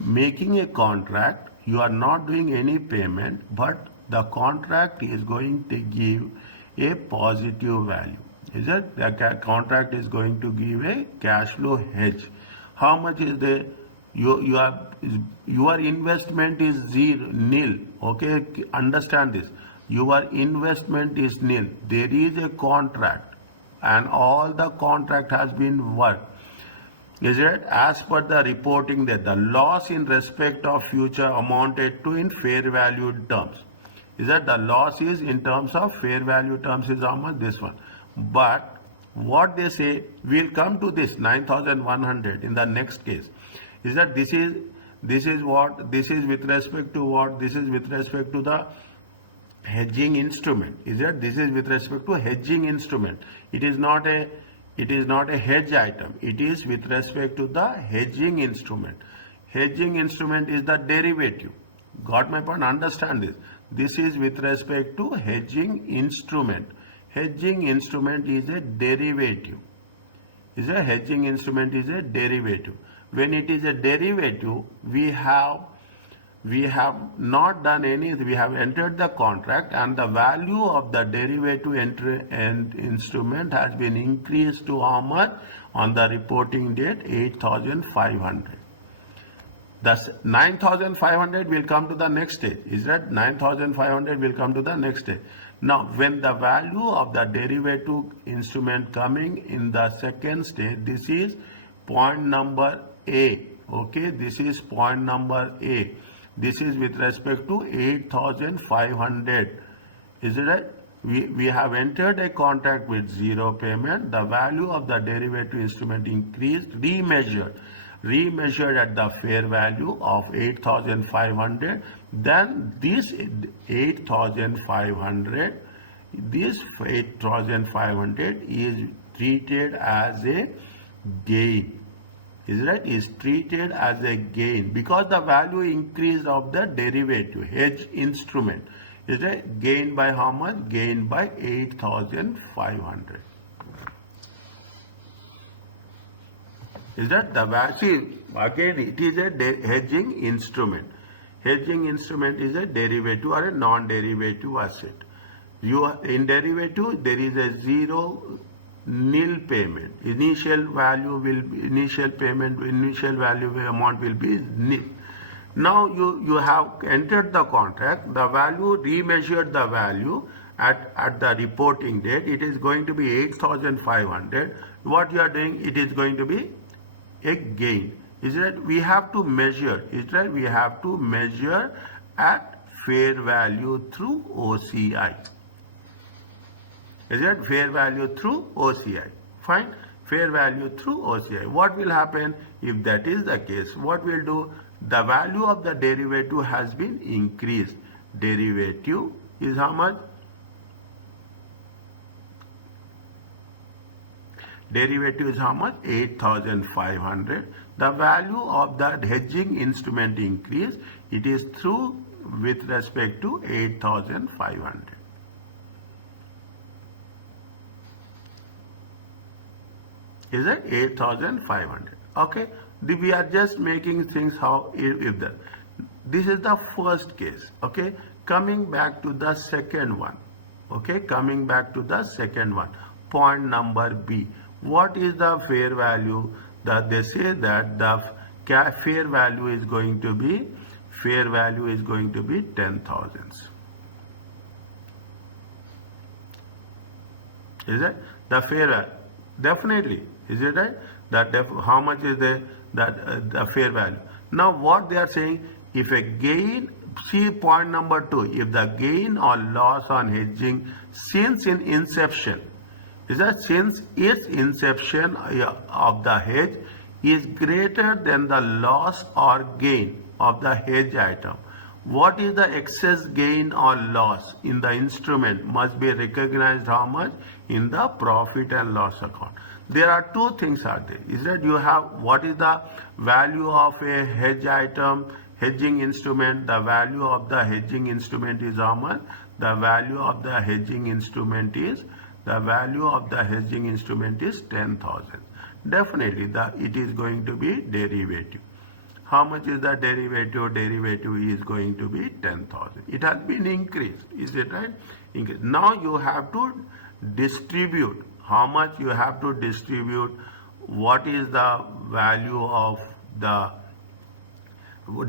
making a contract. You are not doing any payment, but the contract is going to give a positive value. Is that the contract is going to give a cash flow hedge? How much is the your investment is nil? Okay, understand this. Your investment is nil. There is a contract, and all the contract has been worked. Is it as per the reporting that the loss in respect of future amounted to in fair value terms? Is that the loss is in terms of fair value terms is how much? This one. But what they say, we'll come to this 9,100 in the next case. Is that this is what? This is with respect to what? This is with respect to the hedging instrument. Is that this is with respect to hedging instrument? It is not a hedge item. It is with respect to the hedging instrument. Hedging instrument is the derivative. Got my point? Understand this. This is with respect to hedging instrument. Hedging instrument is a derivative. Is a hedging instrument is a derivative. When it is a derivative, we have not done anything. We have entered the contract, and the value of the derivative instrument has been increased to how much? On the reporting date, 8,500. Thus 9,500 will come to the next stage. Is that 9,500 will come to the next stage? Now, when the value of the derivative instrument coming in the second stage, this is point number A. Okay, this is point number A. This is with respect to 8,500. Is it right? We have entered a contract with zero payment. The value of the derivative instrument increased, remeasured at the fair value of 8,500. Then this 8,500, this 8,500 is treated as a gain. Is right? Is treated as a gain because the value increase of the derivative hedge instrument. Is it gained by how much? Gained by 8,500. Is that the value? Again, it is a hedging instrument. Hedging instrument is a derivative or a non-derivative asset. In derivative, there is a nil payment. Initial value initial value amount will be nil. Now you have entered the contract, the value, remeasured the value at the reporting date. It is going to be 8,500. What you are doing, it is going to be a gain. Is it? We have to measure. Is it? We have to measure at fair value through OCI. Is it? Fair value through OCI. Fine. Fair value through OCI. What will happen if that is the case? What we'll do? The value of the derivative has been increased. Derivative is how much? Derivative is how much? 8,500. The value of that hedging instrument increase. It is through with respect to 8,500. Is it 8,500? Okay. We are just making things how if that. This is the first case. Okay. Coming back to the second one. Okay. Coming back to the second one. Point number B. What is the fair value? That they say that the fair value is going to be 10,000. Is it the fair value? Definitely. Is it right? That how much is the fair value? Now what they are saying, if a gain, see point number 2, if the gain or loss on hedging since in inception, is that since its inception of the hedge is greater than the loss or gain of the hedge item, what is the excess gain or loss in the instrument must be recognized how much in the profit and loss account. There are two things are there. Is that you have what is the value of a hedge item, hedging instrument. The value of the hedging instrument is how much? The value of the hedging instrument is 10,000. Definitely it is going to be derivative. How much is the derivative? Derivative is going to be 10,000. It has been increased. Is it right? Increased. Now you have to distribute. How much you have to distribute? What is the value of the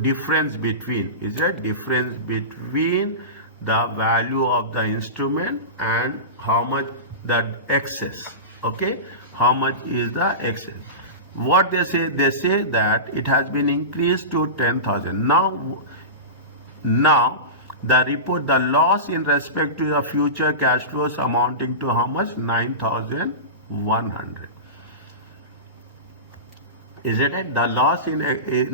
difference between? Is that difference between the value of the instrument and how much the excess? Okay, how much is the excess? What they say that it has been increased to 10,000. Now the report the loss in respect to the future cash flows amounting to how much? 9,100. Is it right? The loss in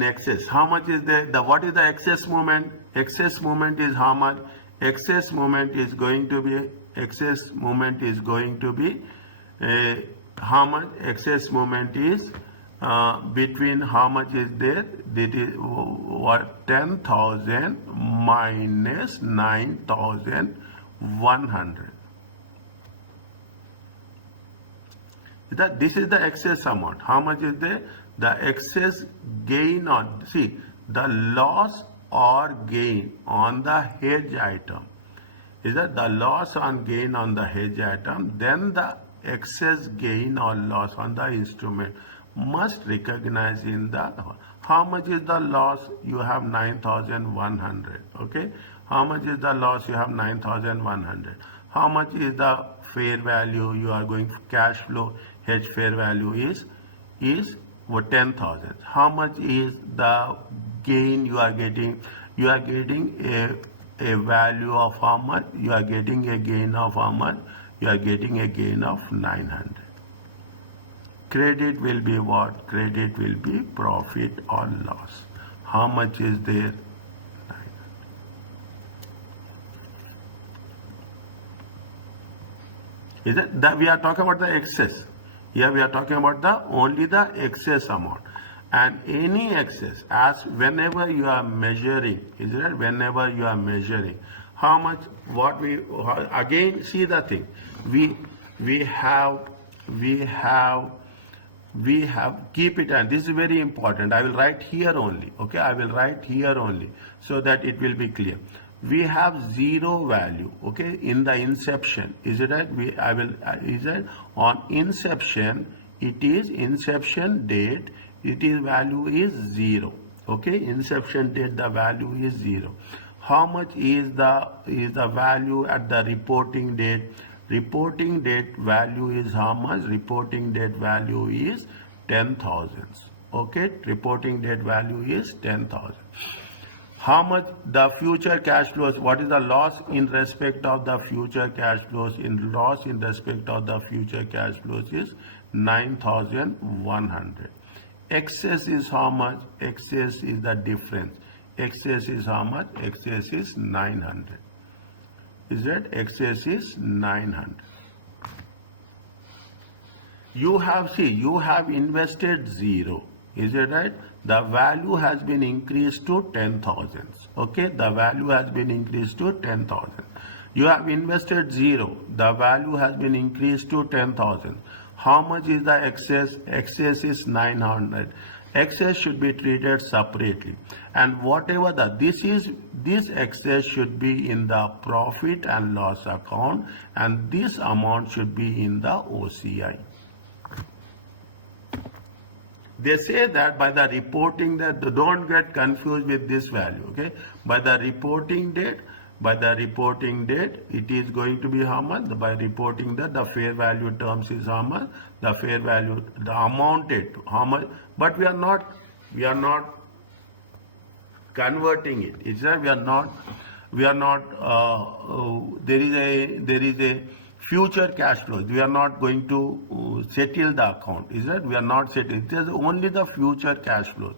excess. How much is the what is the excess movement? Excess movement is how much? Excess movement is going to be how much? Excess movement is between how much is there? That is what 10,000 minus 9,100. This is the excess amount. How much is there? The excess gain on, see, the loss or gain on the hedge item. Is that the loss on gain on the hedge item, then the excess gain or loss on the instrument must recognize in the, how much is the loss? You have 9,100. Okay. How much is the loss? You have 9,100. How much is the fair value? You are going cash flow hedge fair value is what 10,000. How much is the gain you are getting? You are getting a value of how much? You are getting a gain of how much? You are getting a gain of 900. Credit will be what? Credit will be profit or loss. How much is there? 900. Is it that we are talking about the excess? Here we are talking about the only the excess amount, and any excess, as whenever you are measuring, is it? Whenever you are measuring, how much? What we again see the thing. We have keep it, and this is very important. I will write here only. Okay, I will write here only so that it will be clear. We have zero value, okay, in the inception. Is it right? Is it on inception? It is inception date. It is value is 0. Okay, inception date the value is 0. How much is the value at the reporting date? Reporting date value is how much? Reporting date value is 10,000. Okay, reporting date value is 10,000. How much the future cash flows? What is the loss in respect of the future cash flows? In loss in respect of the future cash flows is 9,100. Excess is how much? Excess is the difference. Excess is how much? Excess is 900. Is that excess is 900. You have invested 0. Is it right? The value has been increased to 10,000. Okay, the value has been increased to 10,000. You have invested 0. The value has been increased to 10,000. How much is the excess? Excess is 900. Excess should be treated separately, and whatever this excess should be in the profit and loss account, and this amount should be in the OCI. They say that by the reporting that, don't get confused with this value, okay? By the reporting date, it is going to be how much? By reporting that the fair value terms is how much? The fair value, the amounted to how much? But we are not converting it. It's that we are not. There is a future cash flows. We are not going to settle the account. Is that we are not settling? It is only the future cash flows.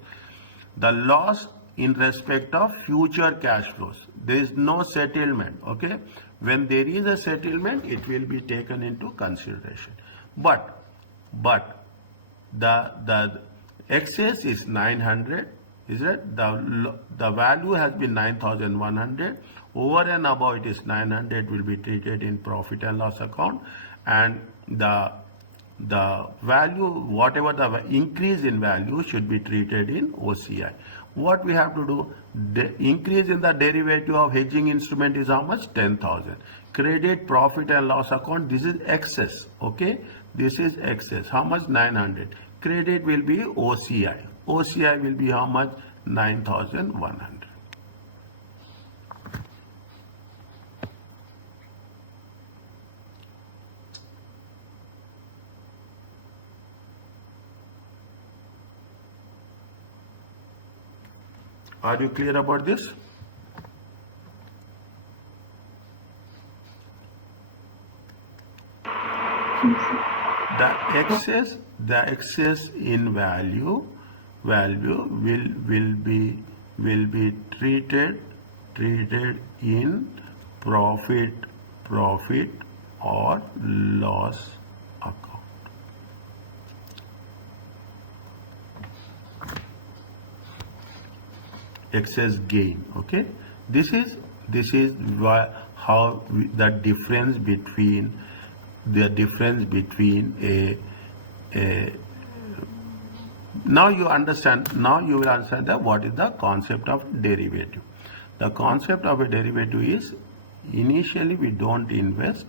The loss in respect of future cash flows. There is no settlement. Okay. When there is a settlement, it will be taken into consideration. But the excess is 900. Is it? The value has been 9,100. Over and above it is 900 will be treated in profit and loss account, and the value, whatever the increase in value, should be treated in OCI. What we have to do? The increase in the derivative of hedging instrument is how much? 10,000. Credit profit and loss account, this is excess. Okay, this is excess. How much? 900. Credit will be OCI. OCI will be how much? 9,100. Are you clear about this? The excess in value will be treated in profit or loss account. Excess gain. Okay, this is how the difference between a now you will understand that what is the concept of derivative. The concept of a derivative is, initially we don't invest,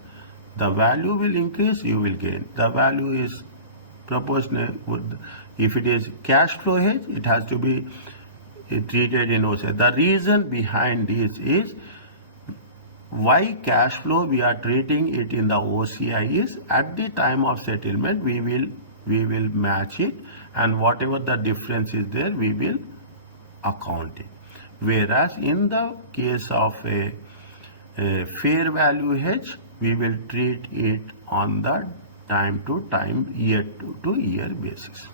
the value will increase, you will gain. The value is proportional. If it is cash flow hedge, it has to be treated in OCI. The reason behind this is, why cash flow we are treating it in the OCI is, at the time of settlement we will match it, and whatever the difference is there, we will account it. Whereas in the case of a fair value hedge, we will treat it on the time to time, year to year basis.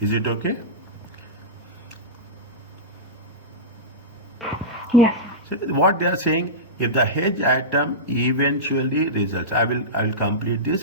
Is it okay? Yes. So what they are saying, if the hedge item eventually results, I will complete this.